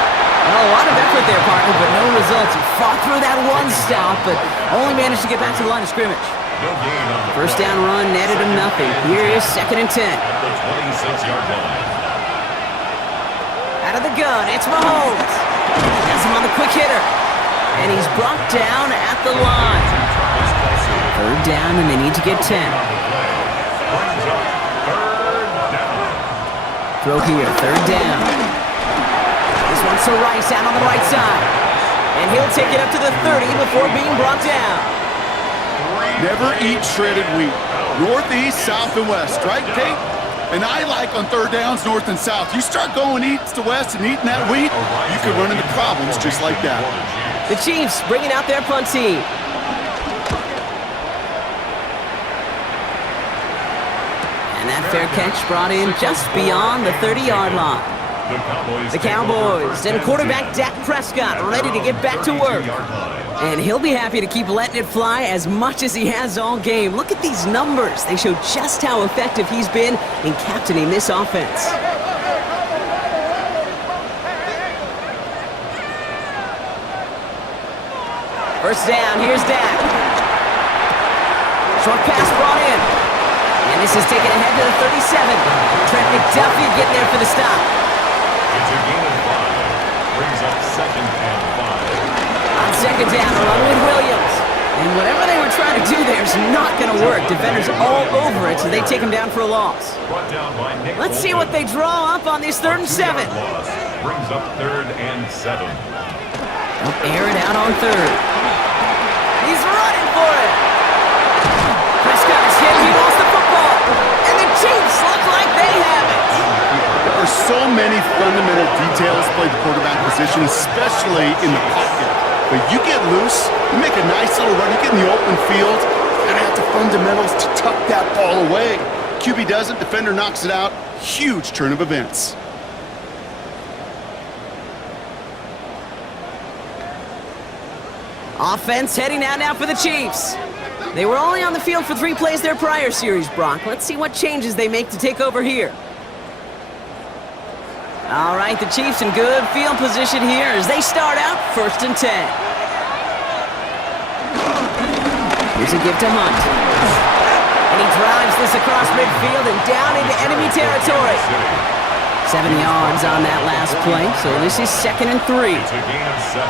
Well, a lot of effort there, partner, but no results. He fought through that one stop, but only managed to get back to the line of scrimmage. First down run netted him nothing. Here is 2nd and 10. At the 26-yard line. Out of the gun, it's Mahomes. Has him on the quick hitter. And he's brought down at the line. 3rd down, and they need to get 10. Throw here, 3rd down. This one's to Rice out on the right side. And he'll take it up to the 30 before being brought down. Never eat shredded wheat. Northeast, south, and west, right, Kate? And I like on 3rd downs, north and south. You start going east to west and eating that wheat, you could run into problems just like that. The Chiefs bringing out their punt team. And that fair catch brought in just beyond the 30-yard line. The Cowboys and quarterback Dak Prescott ready to get back to work. And he'll be happy to keep letting it fly as much as he has all game. Look at these numbers. They show just how effective he's been in captaining this offense. First down, here's Dak. Short pass brought in. And this is taken ahead to the 37. Trent McDuffie getting there for the stop. It's a gain of 5. Brings up 2nd and 5. On 2nd down, run with Williams. And whatever they were trying to do there is not going to work. Defenders all over it, so they take him down for a loss. Brought down by Nick Let's see what they draw up on this 3rd and 7. Loss. Brings up 3rd and 7. They'll air it out on 3rd. He's running for it. Prescott is hit. He lost the football. And the Chiefs look like they have it. There are so many fundamental details play the quarterback position, especially in the pocket. But you get loose, you make a nice little run, you get in the open field, and have the fundamentals to tuck that ball away. QB doesn't, defender knocks it out. Huge turn of events. Offense heading out now for the Chiefs. They were only on the field for 3 plays their prior series, Brock. Let's see what changes they make to take over here. All right, the Chiefs in good field position here as they start out 1st and 10. Here's a give to Hunt. And he drives this across midfield and down into enemy territory. 7 yards on that last play, so this is 2nd and 3. It's a gain of 7.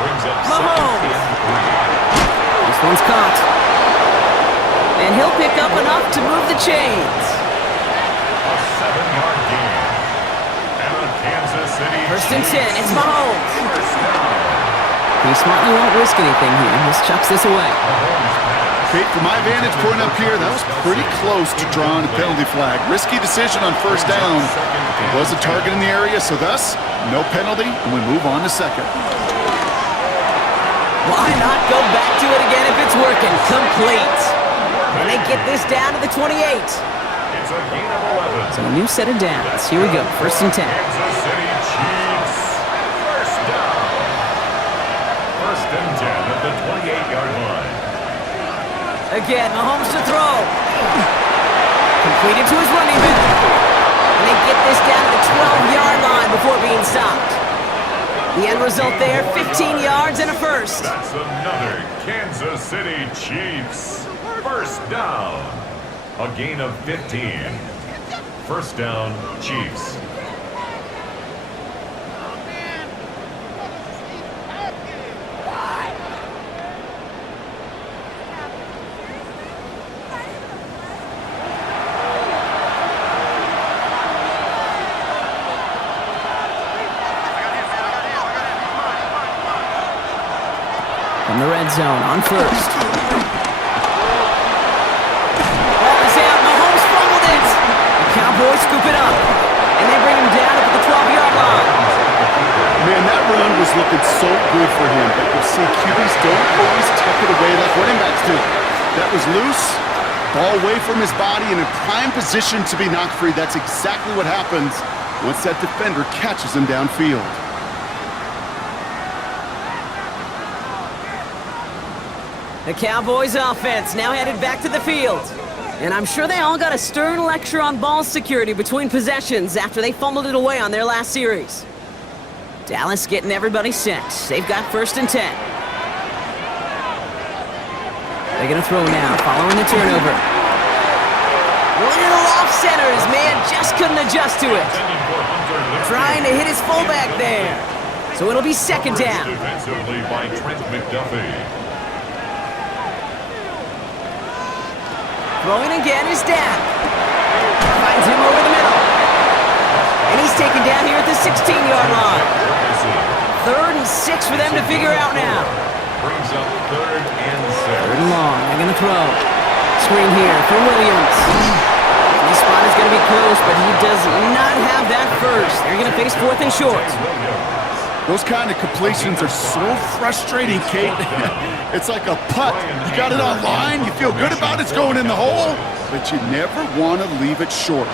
Brings up Mahomes. 2nd and 3. This one's caught. And he'll pick up enough to move the chains. A 7-yard gain. And a Kansas City 1st and 10, it's Mahomes. First down. He smartly won't risk anything here. Just chucks this away. Kate, from my vantage point up here, that was pretty close to drawing a penalty flag. Risky decision on 1st down. It was a target in the area, so thus, no penalty, and we move on to 2nd. Why not go back to it again if it's working? Complete. And they get this down to the 28. It's a gain of 11. So a new set of downs. Here we go. 1st and 10. Kansas City Chiefs. First down. 1st and 10 at the 28-yard line. Again, Mahomes to throw. Completed to his running back. And they get this down to the 12-yard line before being stopped. The end result there, 15 yards and a first. That's another Kansas City Chiefs. First down. A gain of 15. First down, Chiefs. From the red zone on 1st. Ball is out. Mahomes fumbled it. The Cowboys scoop it up. And they bring him down at the 12-yard line. Man, that run was looking so good for him. But you'll see QBs don't always tuck it away like running backs do. That was loose. Ball away from his body in a prime position to be knocked free. That's exactly what happens once that defender catches him downfield. The Cowboys offense now headed back to the field. And I'm sure they all got a stern lecture on ball security between possessions after they fumbled it away on their last series. Dallas getting everybody set. They've got 1st and 10. They're going to throw now, following the turnover. Little off center. His man just couldn't adjust to it. Trying to hit his fullback there. So it'll be 2nd down. Defensively by Trent McDuffie. Throwing again is Dak. Finds him over the middle. And he's taken down here at the 16-yard line. 3rd and 6 for them to figure out now. Brings up 3rd and 6. 3rd and long. They're going to throw. Screen here for Williams. This spot is going to be close, but he does not have that first. They're going to face 4th and short. Those kind of completions are so frustrating, Kate. It's like a putt. You got it on line, you feel good about it's going in the hole, but you never want to leave it short.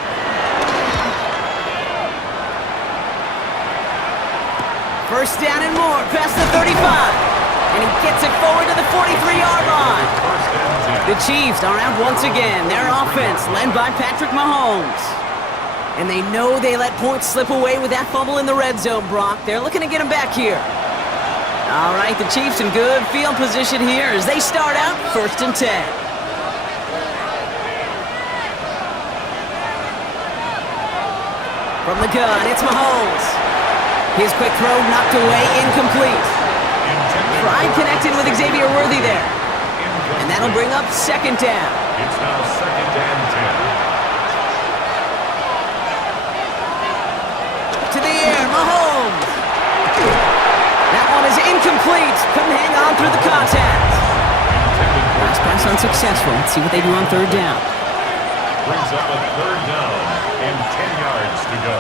First down and more, past the 35. And he gets it forward to the 43-yard line. The Chiefs are out once again. Their offense led by Patrick Mahomes. And they know they let points slip away with that fumble in the red zone, Brock. They're looking to get him back here. All right, the Chiefs in good field position here as they start out 1st and 10. From the gun, it's Mahomes. His quick throw knocked away, incomplete. Tried connecting with Xavier Worthy there. And that'll bring up 2nd down. It's now 2nd and 10. To the air, Mahomes. That one is incomplete. Couldn't hang on through the contact. Last pass unsuccessful. Let's see what they do on 3rd down. Brings up a 3rd down and 10 yards to go.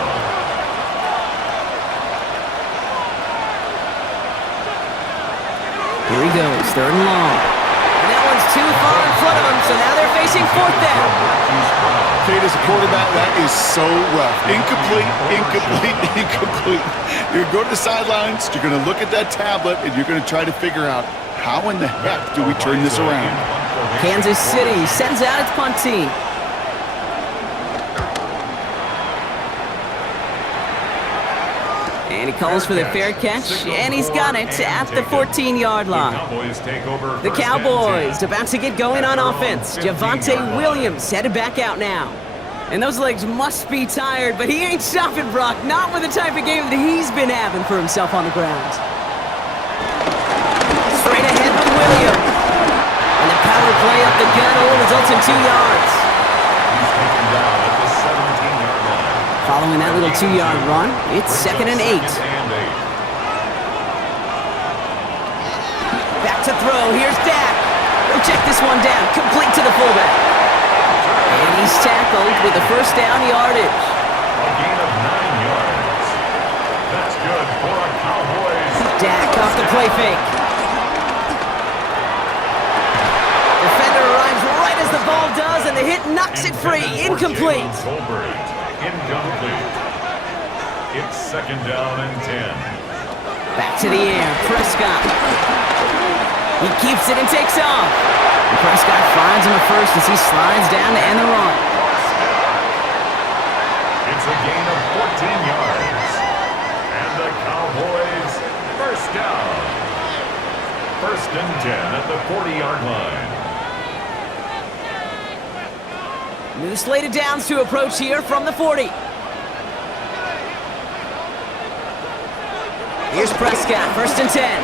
Here he goes, 3rd and long. And that one's too far in front of him, so now they're facing 4th down. Kate, as a quarterback, that is so rough. Incomplete, incomplete, incomplete. You're going to go to the sidelines, you're going to look at that tablet, and you're going to try to figure out how in the heck do we turn this around. Kansas City sends out its punt team. And he calls for the fair catch, and he's got it at the 14-yard line. The Cowboys about to get going on offense. Javonte Williams headed back out now. And those legs must be tired, but he ain't stopping, Brock. Not with the type of game that he's been having for himself on the ground. Straight ahead with Williams. And the power play up the gun results in 2 yards. He's taken down at the 17-yard line. Following that little 2-yard run, it's 2nd and 8. Back to throw. Here's Dak. He'll check this one down. Complete to the fullback. And he's tackled with the 1st down yardage. A gain of 9 yards. That's good for a Cowboys. Dak off the play fake. Defender arrives right as the ball does, and the hit knocks it free. Incomplete. Incomplete. It's 2nd down and 10. Back to the air. Prescott. He keeps it and takes off. And Prescott finds him a first as he slides down to end the run. It's a gain of 14 yards. And the Cowboys, 1st down. 1st and 10 at the 40-yard line. New slated downs to approach here from the 40. Here's Prescott, 1st and 10.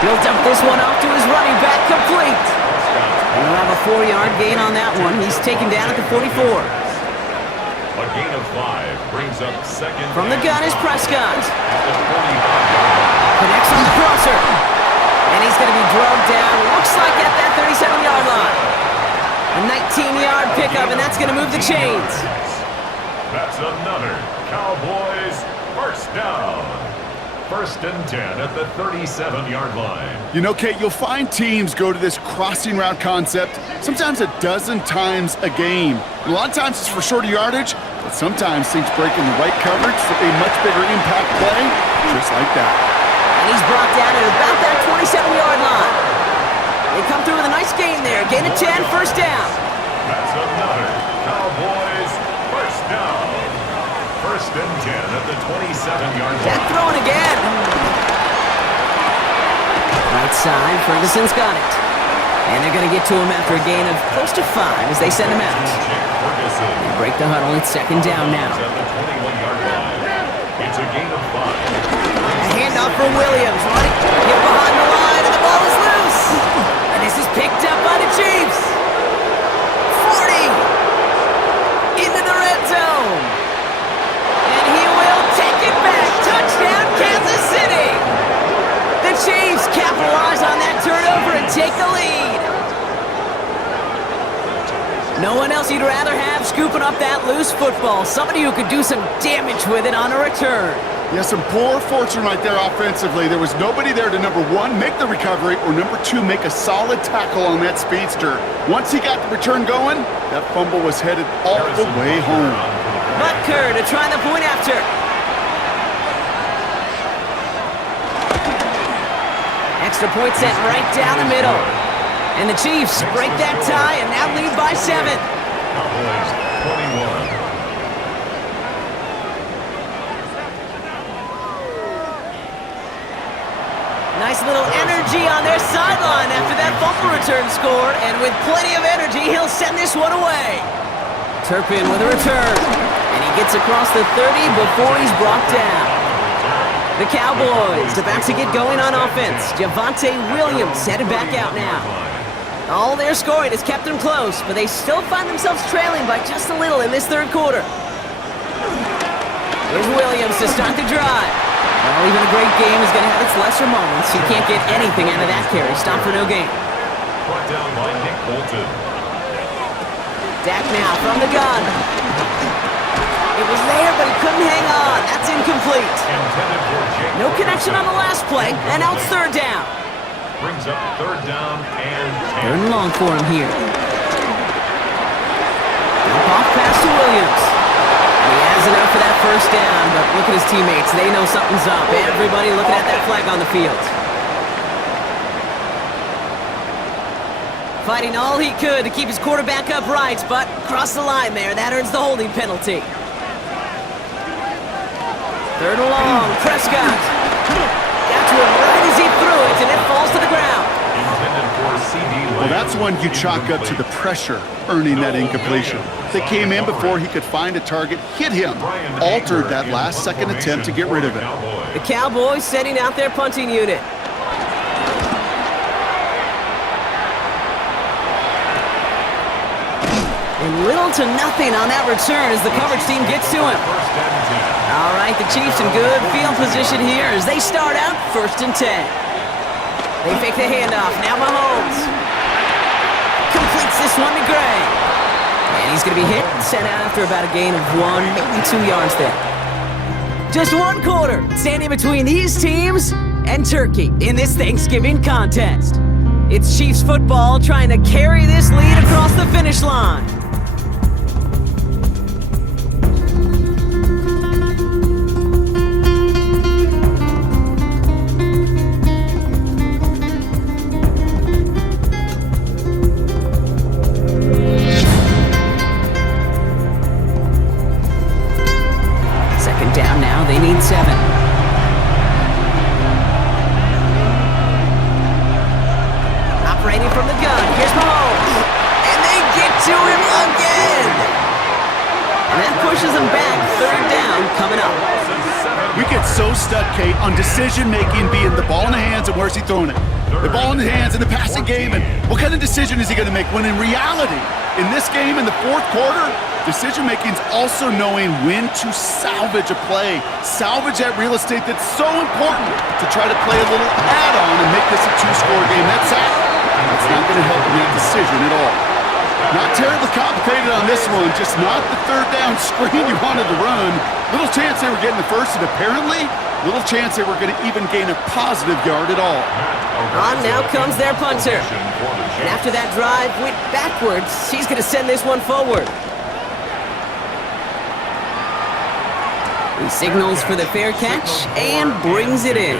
He'll dump this one off to his running back, complete. And we'll have a 4-yard gain on that one. He's taken down at the 44. A gain of 5 brings up 2nd. From the gun is Prescott. At the 45-yard line. Connects on the crosser. And he's going to be drugged down, looks like at that 37-yard line. A 19-yard pickup, and that's going to move the chains. That's another Cowboys 1st down. 1st and 10 at the 37-yard line. You know, Kate, you'll find teams go to this crossing route concept sometimes a dozen times a game. And a lot of times it's for shorter yardage, But sometimes things break in the right coverage for a much bigger impact play, just like that. And he's brought down at about that 27-yard line. They come through with a nice gain there. Gain of 10, first down. That's another Cowboys first down. First and 10 at the 27-yard line. Jack throwing again. Right side, Ferguson's got it. And they're going to get to him after a gain of close to 5 as they send him out. They break the huddle. It's second down now. At the 21-yard line. It's a gain of 5. A handoff for Williams. Running, hit behind the line, and the ball is loose. And this is picked up by the Chiefs. 40. Into the red zone. And he will take it back. Touchdown, Kansas City. The Chiefs capitalize on that turnover and take the lead. No one else you'd rather have scooping up that loose football. Somebody who could do some damage with it on a return. Yeah, some poor fortune right there offensively. There was nobody there to, number 1, make the recovery, or number 2, make a solid tackle on that speedster. Once he got the return going, that fumble was headed all the way home. Butker to try the point after. Extra point set right down the middle. And the Chiefs break that tie and now lead by 7. Cowboys 21. Nice little energy on their sideline after that fumble return scored. And with plenty of energy, he'll send this one away. Turpin with a return. And he gets across the 30 before he's brought down. The Cowboys about to get going on offense. Javonte Williams headed back out now. All their scoring has kept them close, but they still find themselves trailing by just a little in this third quarter. Here's Williams to start the drive. Well, even a great game is going to have its lesser moments. He can't get anything out of that carry. Stop for no gain. Brought down by Nick Bolton. Dak now from the gun. It was there, but he couldn't hang on. That's incomplete. Intended for Jake. No connection on the last play, and now it's third down. Brings up third down and 10. Third and long for him here. Dump off pass to Williams. And he has enough for that first down, but look at his teammates. They know something's up. Everybody looking at that flag on the field. Fighting all he could to keep his quarterback upright, but crossed the line there. That earns the holding penalty. Third and long, Prescott. Got to him right as he threw it, and it falls to the ground. Intended for CD. Well, that's one you chalk up to the pressure earning that incompletion. They came in before he could find a target, hit him, altered that last-second attempt to get rid of it. The Cowboys setting out their punting unit. And little to nothing on that return as the coverage team gets to him. All right, the Chiefs in good field position here as they start out first and 10. They fake the handoff. Now Mahomes completes this one to Gray. And he's going to be hit and sent out after about a gain of 1, maybe 2 yards there. Just one quarter standing between these teams and Turkey in this Thanksgiving contest. It's Chiefs football trying to carry this lead across the finish line. Down now, they need 7. Operating from the gun, here's Mahomes. And they get to him again. And that pushes them back, third down coming up. We get so stuck, Kate, on decision-making being the ball in the hands and where's he throwing it. The ball in the hands in the passing game, and what kind of decision is he going to make? When in reality, in this game, in the fourth quarter, decision-making is also knowing when to salvage a play. Salvage that real estate that's so important to try to play a little add-on and make this a 2-score game. That's not going to help in that decision at all. Not terribly complicated on this one, just not the third down screen you wanted to run. Little chance they were getting the first, and apparently, little chance they were going to even gain a positive yard at all. On now comes their punter. And after that drive went backwards, he's going to send this one forward. He signals for the fair catch and brings it in.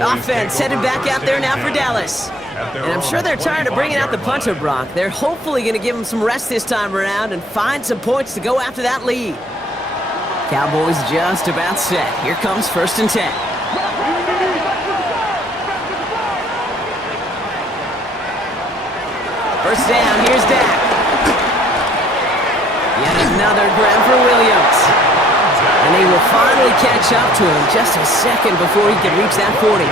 Offense headed back out there now for Dallas. And I'm sure they're tired of bringing out the punter, Brock. They're hopefully going to give him some rest this time around and find some points to go after that lead. Cowboys just about set. Here comes 1st and 10. First down, here's Dak. Yet another grab for Williams. And they will finally catch up to him just a second before he can reach that 40.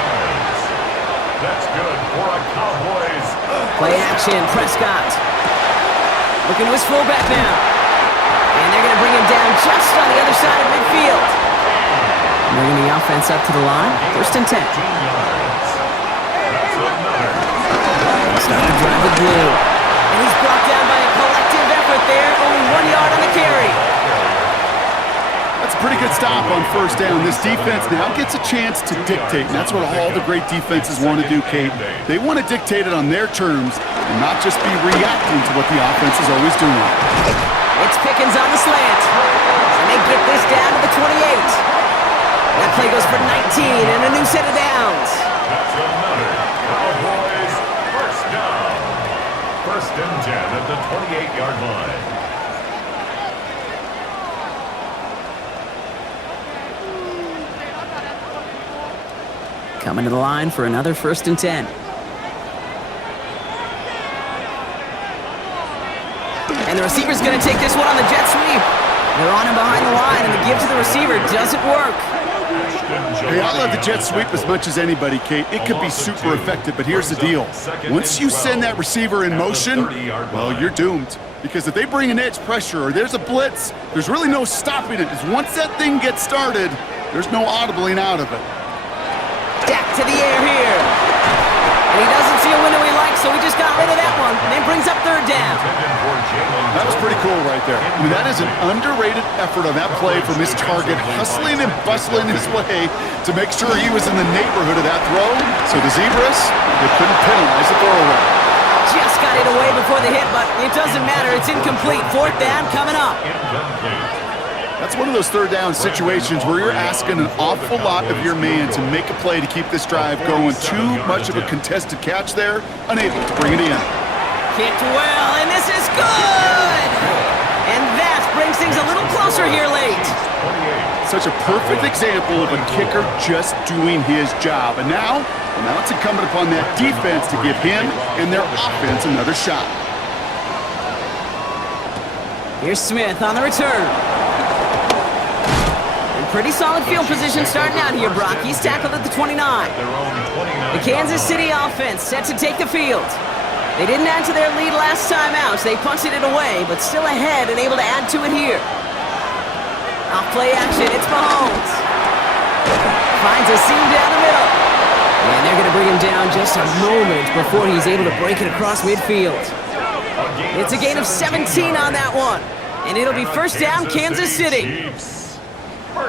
That's good for a Cowboys. Play action, Prescott. Looking to his fullback now. And they're going to bring him down just on the other side of midfield. Bringing the offense up to the line. 1st and 10. Start to drive the blue. And he's brought down by a collective effort there. Only 1 yard on the carry. That's a pretty good stop on 1st down. This defense now gets a chance to dictate, and that's what all the great defenses want to do, Kate. They want to dictate it on their terms and not just be reacting to what the offense is always doing. It's Pickens on the slant. And they get this down to the 28. That play goes for 19 and a new set of downs. That's another Cowboys first down. 1st and 10 at the 28-yard line. Coming to the line for another 1st and 10. And the receiver's going to take this one on the jet sweep. They're on him behind the line, and the give to the receiver doesn't work. Hey, I love the jet sweep as much as anybody, Kate. It could be super effective, but here's the deal. Once you send that receiver in motion, well, you're doomed. Because if they bring an edge pressure or there's a blitz, there's really no stopping it. Because once that thing gets started, there's no audibling out of it. Dak to the air here. And he doesn't see a window he likes, so he just got rid of that one. And then brings up 3rd down. That was pretty cool right there. I mean, that is an underrated effort on that play from his target, hustling and bustling his way to make sure he was in the neighborhood of that throw. So the Zebras, they couldn't penalize the throwaway. Just got it away before the hit, but it doesn't matter. It's incomplete. 4th down coming up. That's one of those 3rd down situations where you're asking an awful lot of your man to make a play to keep this drive going. Too much of a contested catch there, unable to bring it in. Kicked well, and this is good! And that brings things a little closer here late. Such a perfect example of a kicker just doing his job. And now it's incumbent upon that defense to give him and their offense another shot. Here's Smith on the return. Pretty solid field position starting out here, Brock. He's tackled at the 29. The Kansas City offense set to take the field. They didn't add to their lead last time out, so they punted it away, but still ahead and able to add to it here. Off play action, it's Mahomes. Finds a seam down the middle. And they're going to bring him down just a moment before he's able to break it across midfield. It's a gain of 17 on that one. And it'll be 1st down, Kansas City.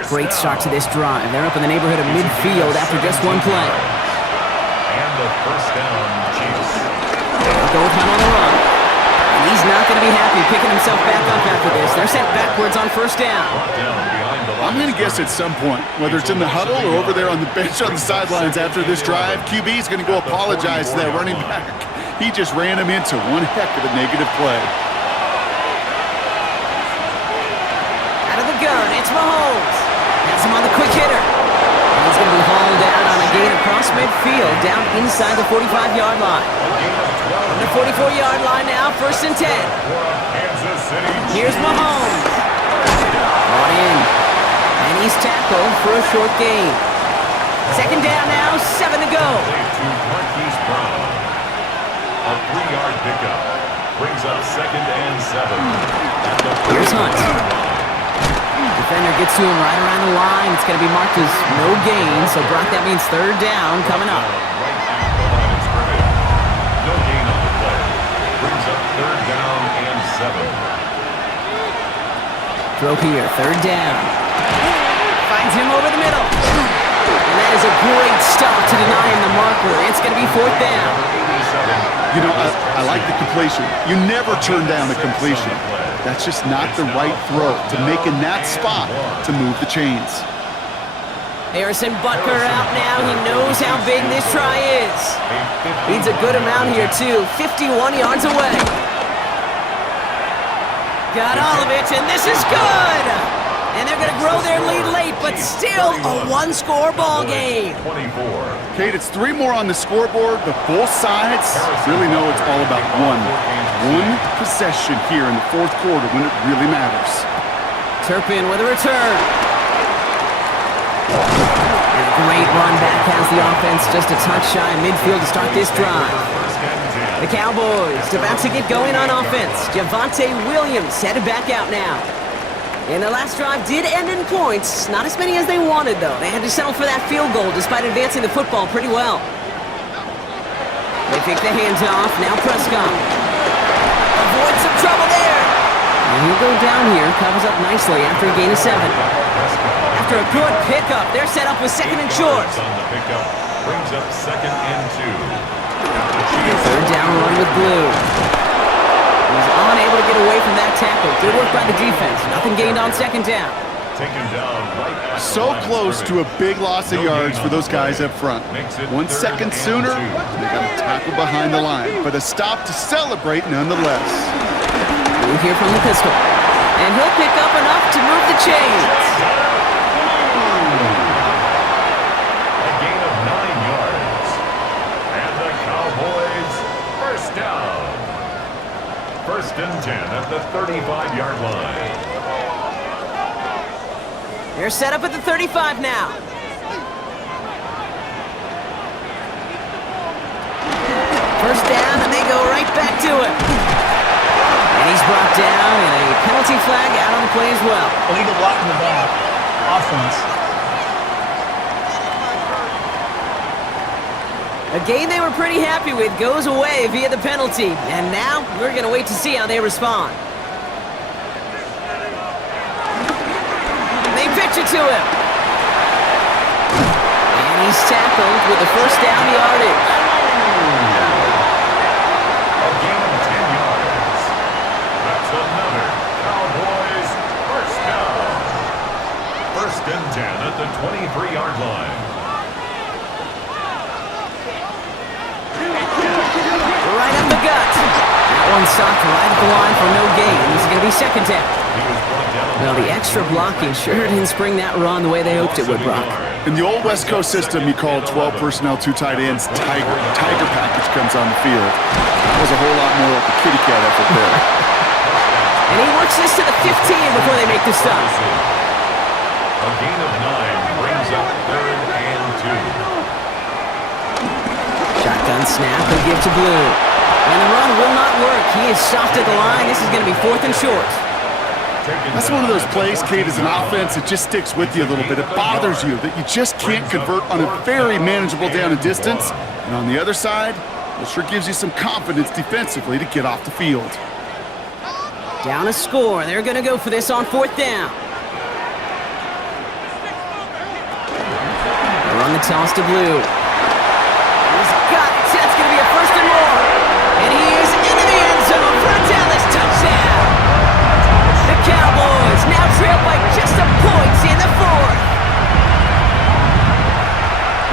Great start to this drive. They're up in the neighborhood of midfield after just one play. And the 1st down, Chiefs. They'll go with him on the run. And he's not going to be happy picking himself back up after this. They're sent backwards on 1st down. I'm going to guess at some point, whether it's in the huddle or over there on the bench on the sidelines after this drive, QB is going to go apologize to that running back. He just ran him into one heck of a negative play. Out of the gun, it's Mahomes. Has him on the quick hitter. And he's going to be hauled out on a gain across midfield, down inside the 45-yard line. On the 44-yard line now, 1st and 10. Here's Mahomes. Brought in. And he's tackled for a short gain. 2nd down now, 7 to go. A 3-yard pickup brings up 2nd and 7. Here's Hunt. Defender gets to him right around the line. It's going to be marked as no gain, so Brock, that means 3rd down coming up. Right at the line of scrimmage. No gain on the play. Brings up 3rd down and 7. Throw here, 3rd down. Finds him over the middle. And that is a great stop to deny him the marker. It's going to be 4th down. You know, I like the completion. You never turn down the completion. That's just not the right throw to make in that spot to move the chains. Harrison Butker out now. He knows how big this try is. Needs a good amount here, too. 51 yards away. Got all of it, and this is good! And they're going to grow their lead late, but still a one-score ball game. Kate, it's 3 more on the scoreboard, but both sides really know it's all about one possession here in the fourth quarter when it really matters. Turpin with a return. And a great run back has the offense just a touch shy of midfield to start this drive. The Cowboys about to get going on offense. Javonte Williams headed back out now. And the last drive did end in points. Not as many as they wanted, though. They had to settle for that field goal despite advancing the football pretty well. They pick the hands off. Now Prescott. Avoid some trouble there. And he'll go down here. Covers up nicely after a gain of 7. After a good pickup, they're set up with 2nd and short. Brings up 2nd and 2. Third down run with Blue. He's unable to get away from that tackle. Good work by the defense. Nothing gained on 2nd down. Taken down right. So close to a big loss of yards for those guys up front. 1 second sooner, they got a tackle behind the line, but a stop to celebrate nonetheless. Blue here from the pistol. And he'll pick up enough to move the chains. A gain of 9 yards. And the Cowboys first down. 1st and 10 at the 35-yard line. They're set up at the 35 now. First down, and they go right back to it. And he's brought down, and a penalty flag out on the play as well. Illegal block in the back. Offense. A game they were pretty happy with goes away via the penalty. And now we're going to wait to see how they respond. They pitch it to him. And he's tackled with the first down yardage. A gain of 10 yards. That's another Cowboys first down. 1st and 10 at the 23-yard line. Right up the gut. That one stopped right at the line for no gain. This is going to be 2nd down. Well, the extra blocking sure didn't spring that run the way they hoped it would, Brock. In the old West Coast system, you call 12 personnel, 2 tight ends, Tiger. Tiger package comes on the field. That was a whole lot more of a kitty cat effort there. And he works this to the 15 before they make the stop. A gain of 9 brings up 3rd and 2. Shotgun snap and give to Blue. And the run will not work. He is soft at the line. This is going to be 4th and short. That's one of those plays, Kate, as an offense, it just sticks with you a little bit. It bothers you that you just can't convert on a very manageable down and distance. And on the other side, it sure gives you some confidence defensively to get off the field. Down a score. They're going to go for this on 4th down. They run the toss to Blue. He's got it. That's going to be a 1st and more. And he is into the end zone for a Dallas touchdown. The Cowboys now trail by just a point in the 4th.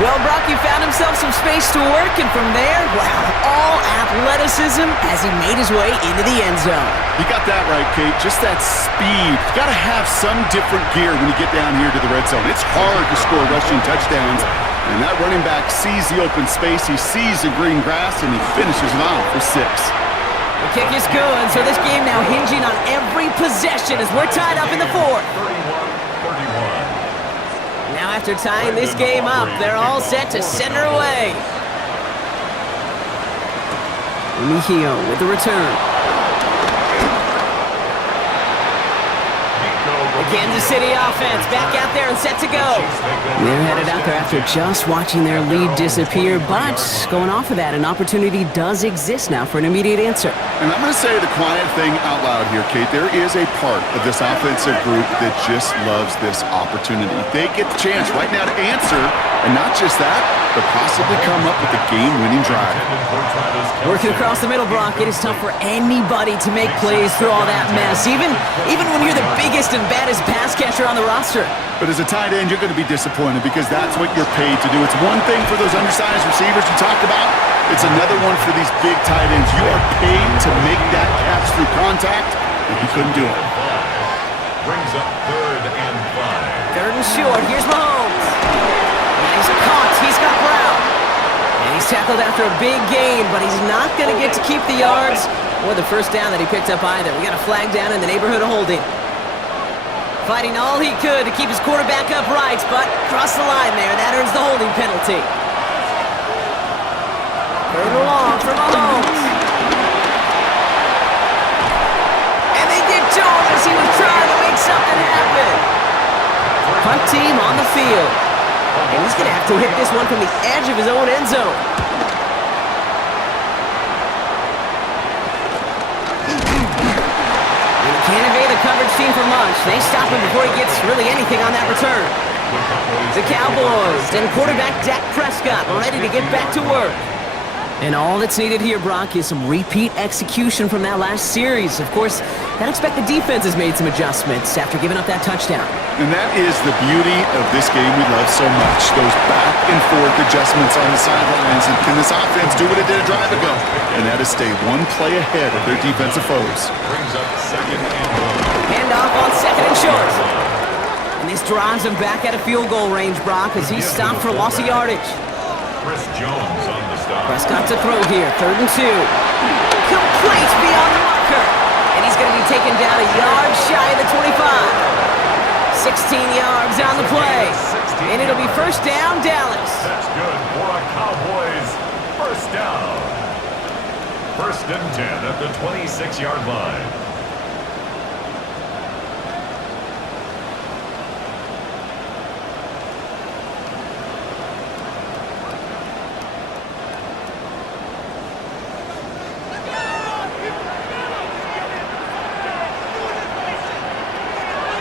Well, Brock, he found himself some space to work, and from there, wow, all athleticism as he made his way into the end zone. You got that right, Kate. Just that speed. You got to have some different gear when you get down here to the red zone. It's hard to score rushing touchdowns, and that running back sees the open space, he sees the green grass, and he finishes it off for 6. The kick is good, so this game now hinging on every possession as we're tied up in the 4th. 31-31. Now after tying this game up, they're all set to send her away. Mejio with the return. The Kansas City offense back out there and set to go. They're headed out there after just watching their lead disappear, but going off of that, an opportunity does exist now for an immediate answer. And I'm going to say the quiet thing out loud here, Kate. There is a part of this offensive group that just loves this opportunity. They get the chance right now to answer, and not just that, but possibly come up with a game-winning drive. Working across the middle, Brock, it is tough for anybody to make plays through all that mess, even when you're the biggest and baddest pass catcher on the roster. But as a tight end, you're going to be disappointed because that's what you're paid to do. It's one thing for those undersized receivers you talked about. It's another one for these big tight ends. You are paid to make that catch through contact, and he couldn't do it. Brings up 3rd and 5. 3rd and short. Here's Mahomes. And he's caught. He's got Brown. And he's tackled after a big gain, but he's not going to get to keep the yards or the first down that he picked up either. We got a flag down in the neighborhood of holding. Fighting all he could to keep his quarterback upright, but crossed the line there. That earns the holding penalty. 3rd and long for Mahomes. And they get to him as he was trying to make something happen. Punt team on the field. And he's going to have to hit this one from the edge of his own end zone. And he can't evade the coverage team for much. They stop him before he gets really anything on that return. The Cowboys and quarterback Dak Prescott ready to get back to work. And all that's needed here, Brock, is some repeat execution from that last series. Of course, I'd expect the defense has made some adjustments after giving up that touchdown. And that is the beauty of this game we love so much. Those back and forth adjustments on the sidelines. And can this offense do what it did a drive ago? And that is stay one play ahead of their defensive foes. Brings up 2nd and 1. Handoff on 2nd and short. And this drives him back at a field goal range, Brock, as he's stopped for loss of yardage. Chris Jones on the stop. Prescott to throw here, 3rd and 2. Complete beyond the marker. And he's going to be taken down a yard shy of the 25. 16 yards on the play. And it'll be first down, Dallas. That's good for a Cowboys first down. 1st and 10 at the 26-yard line.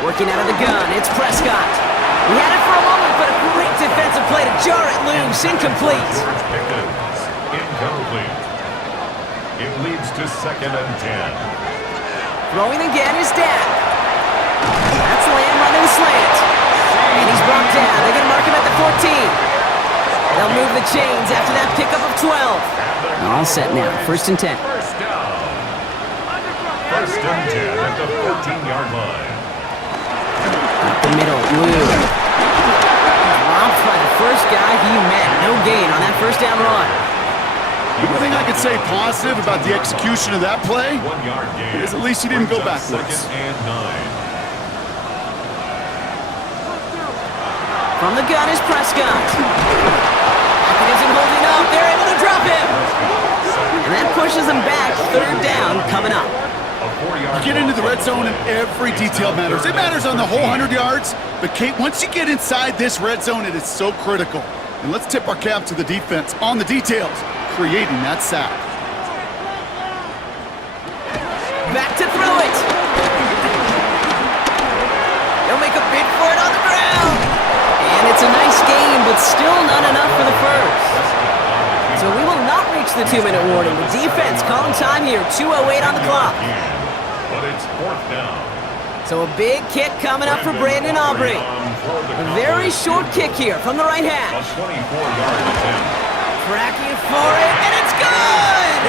Working out of the gun, it's Prescott. He had it for a moment, but a great defensive play to jar it loose. Incomplete. George Pickens, incomplete. It leads to 2nd and 10. Throwing again is Dak. That's Lamb running slant. And he's brought down. They're going to mark him at the 14. They'll move the chains after that pickup of 12. All set now, 1st and 10. First down. 1st and 10 at the 14-yard line. Up the middle, Blue. Dropped by the first guy he met. No gain on that first down run. The one thing I could say positive about the execution of that play 1 yard gain. is at least he didn't go Brings up backwards. 2nd and 9. From the gun is Prescott. He isn't holding up. They're able to drop him. And that pushes them back. 3rd down coming up. You get into the red zone and every detail matters. It matters on the whole 100 yards. But, Kate, once you get inside this red zone, it is so critical. And let's tip our cap to the defense on the details, creating that sack. Back to throw it. They'll make a bid for it on the ground. And it's a nice game, but still not enough for the first. So we will not reach the 2-minute warning. The defense calling time here, 2:08 on the clock. But it's 4th down. So a big kick coming up for Brandon Aubrey. A very short kick here from the right A hash. 24-yard attempt. Tracking for it, and it's good!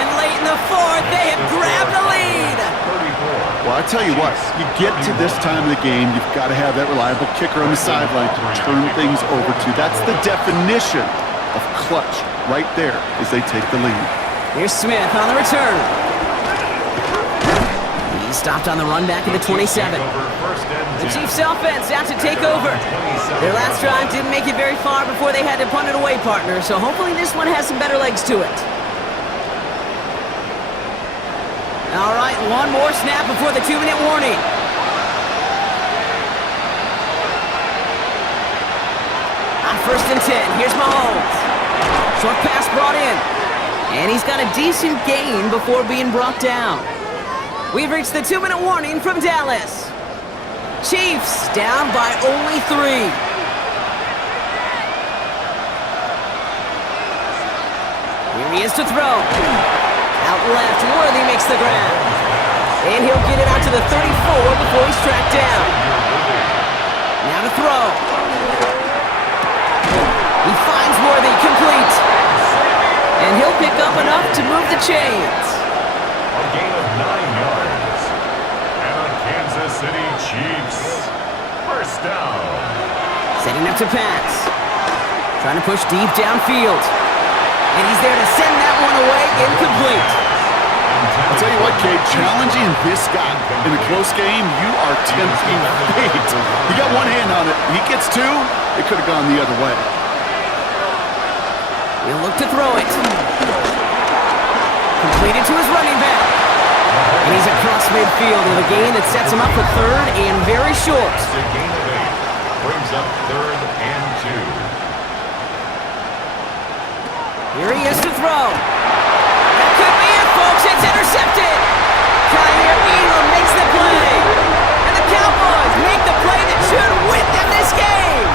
And late in the 4th, they have grabbed the lead. 34. Well, I tell you what, you get to this time of the game, you've got to have that reliable kicker on the sideline to turn things over to. That's the definition of clutch right there as they take the lead. Here's Smith on the return. He stopped on the run back at the 27. The Chiefs offense out to take over. Their last drive didn't make it very far before they had to punt it away, partner, so hopefully this one has some better legs to it. All right, one more snap before the 2-minute warning. On 1st and 10, here's Mahomes. Short pass brought in. And he's got a decent gain before being brought down. We've reached the 2-minute warning from Dallas. Chiefs down by only 3. Here he is to throw. Out left, Worthy makes the grab. And he'll get it out to the 34 before he's tracked down. Now to throw. He finds Worthy, complete. And he'll pick up enough to move the chains. A gain of 9 yards. And the Kansas City Chiefs. First down. Setting up to pass. Trying to push deep downfield. And he's there to send that one away, incomplete. I'll tell you what, Kate, challenging this guy in a close game, you are tempting fate. He got one hand on it. He gets two, it could have gone the other way. He'll look to throw it. Completed to his running back. And he's across midfield with a gain that sets him up for third and very short. It's a gain of 8. Brings up 3rd and 2. Here he is to throw. That could be it, folks. It's intercepted. Kyer Elam makes the play. And the Cowboys make the play that should win them this game.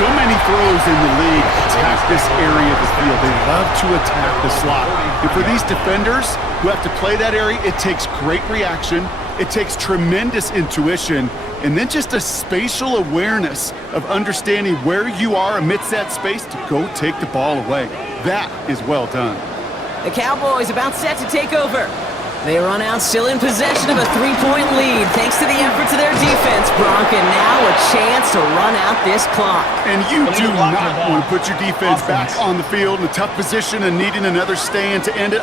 So many throws in the league attack this area of the field. They love to attack the slot. And for these defenders who have to play that area, it takes great reaction. It takes tremendous intuition. And then just a spatial awareness of understanding where you are amidst that space to go take the ball away. That is well done. The Cowboys about set to take over. They run out still in possession of a 3-point lead thanks to the efforts of their defense, Brock, and now a chance to run out this clock. And you do not want to put your defense back on the field in a tough position and needing another stand to end it.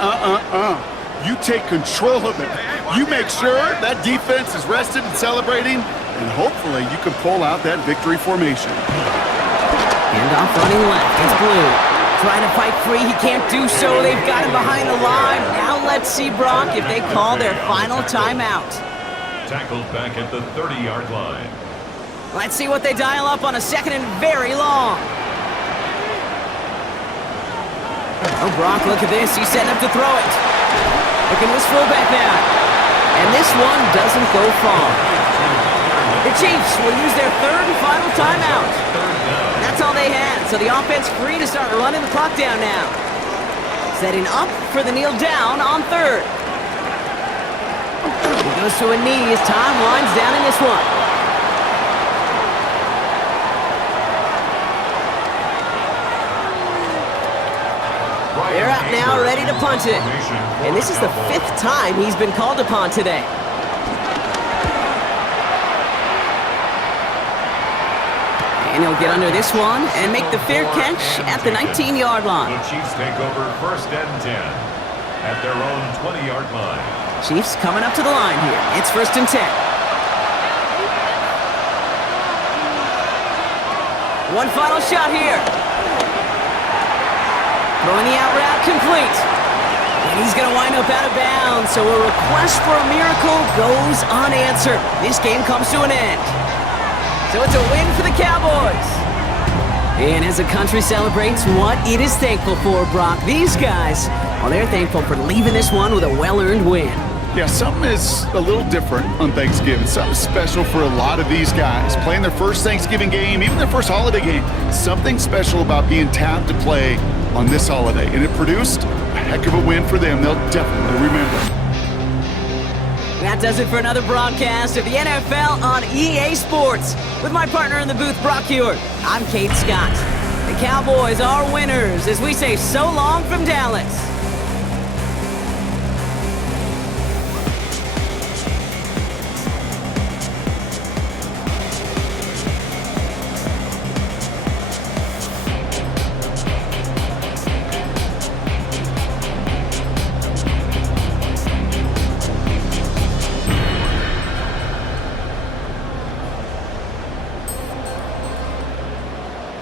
You take control of it. You make sure that defense is rested and celebrating, and hopefully you can pull out that victory formation. Handoff running left. It's Blue. Trying to fight free. He can't do so. They've got him behind the line. Now let's see, Brock, if they call their final timeout. Tackled back at the 30-yard line. Let's see what they dial up on a second and very long. Oh, Brock, look at this. He's setting up to throw it. Look at this fullback now. And this one doesn't go far. The Chiefs will use their third and final timeout. That's all they had, so the offense free to start running the clock down now. Setting up for the kneel down on third. He goes to a knee as time winds down in this one. They're up now, ready to punt it. And this is the 5th time he's been called upon today. And he'll get under this one and make the fair catch at the 19-yard line. The Chiefs take over 1st and 10 at their own 20-yard line. Chiefs coming up to the line here. It's 1st and 10. One final shot here. Throwing the out route complete. And he's going to wind up out of bounds, so a request for a miracle goes unanswered. This game comes to an end. So it's a win for the Cowboys. And as the country celebrates what it is thankful for, Brock, these guys, well, they're thankful for leaving this one with a well-earned win. Yeah, something is a little different on Thanksgiving. Something special for a lot of these guys. Playing their first Thanksgiving game, even their first holiday game. Something special about being tapped to play on this holiday. And it produced a heck of a win for them. They'll definitely remember. That does it for another broadcast of the NFL on EA Sports. With my partner in the booth, Brock Hewitt, I'm Kate Scott. The Cowboys are winners as we say so long from Dallas.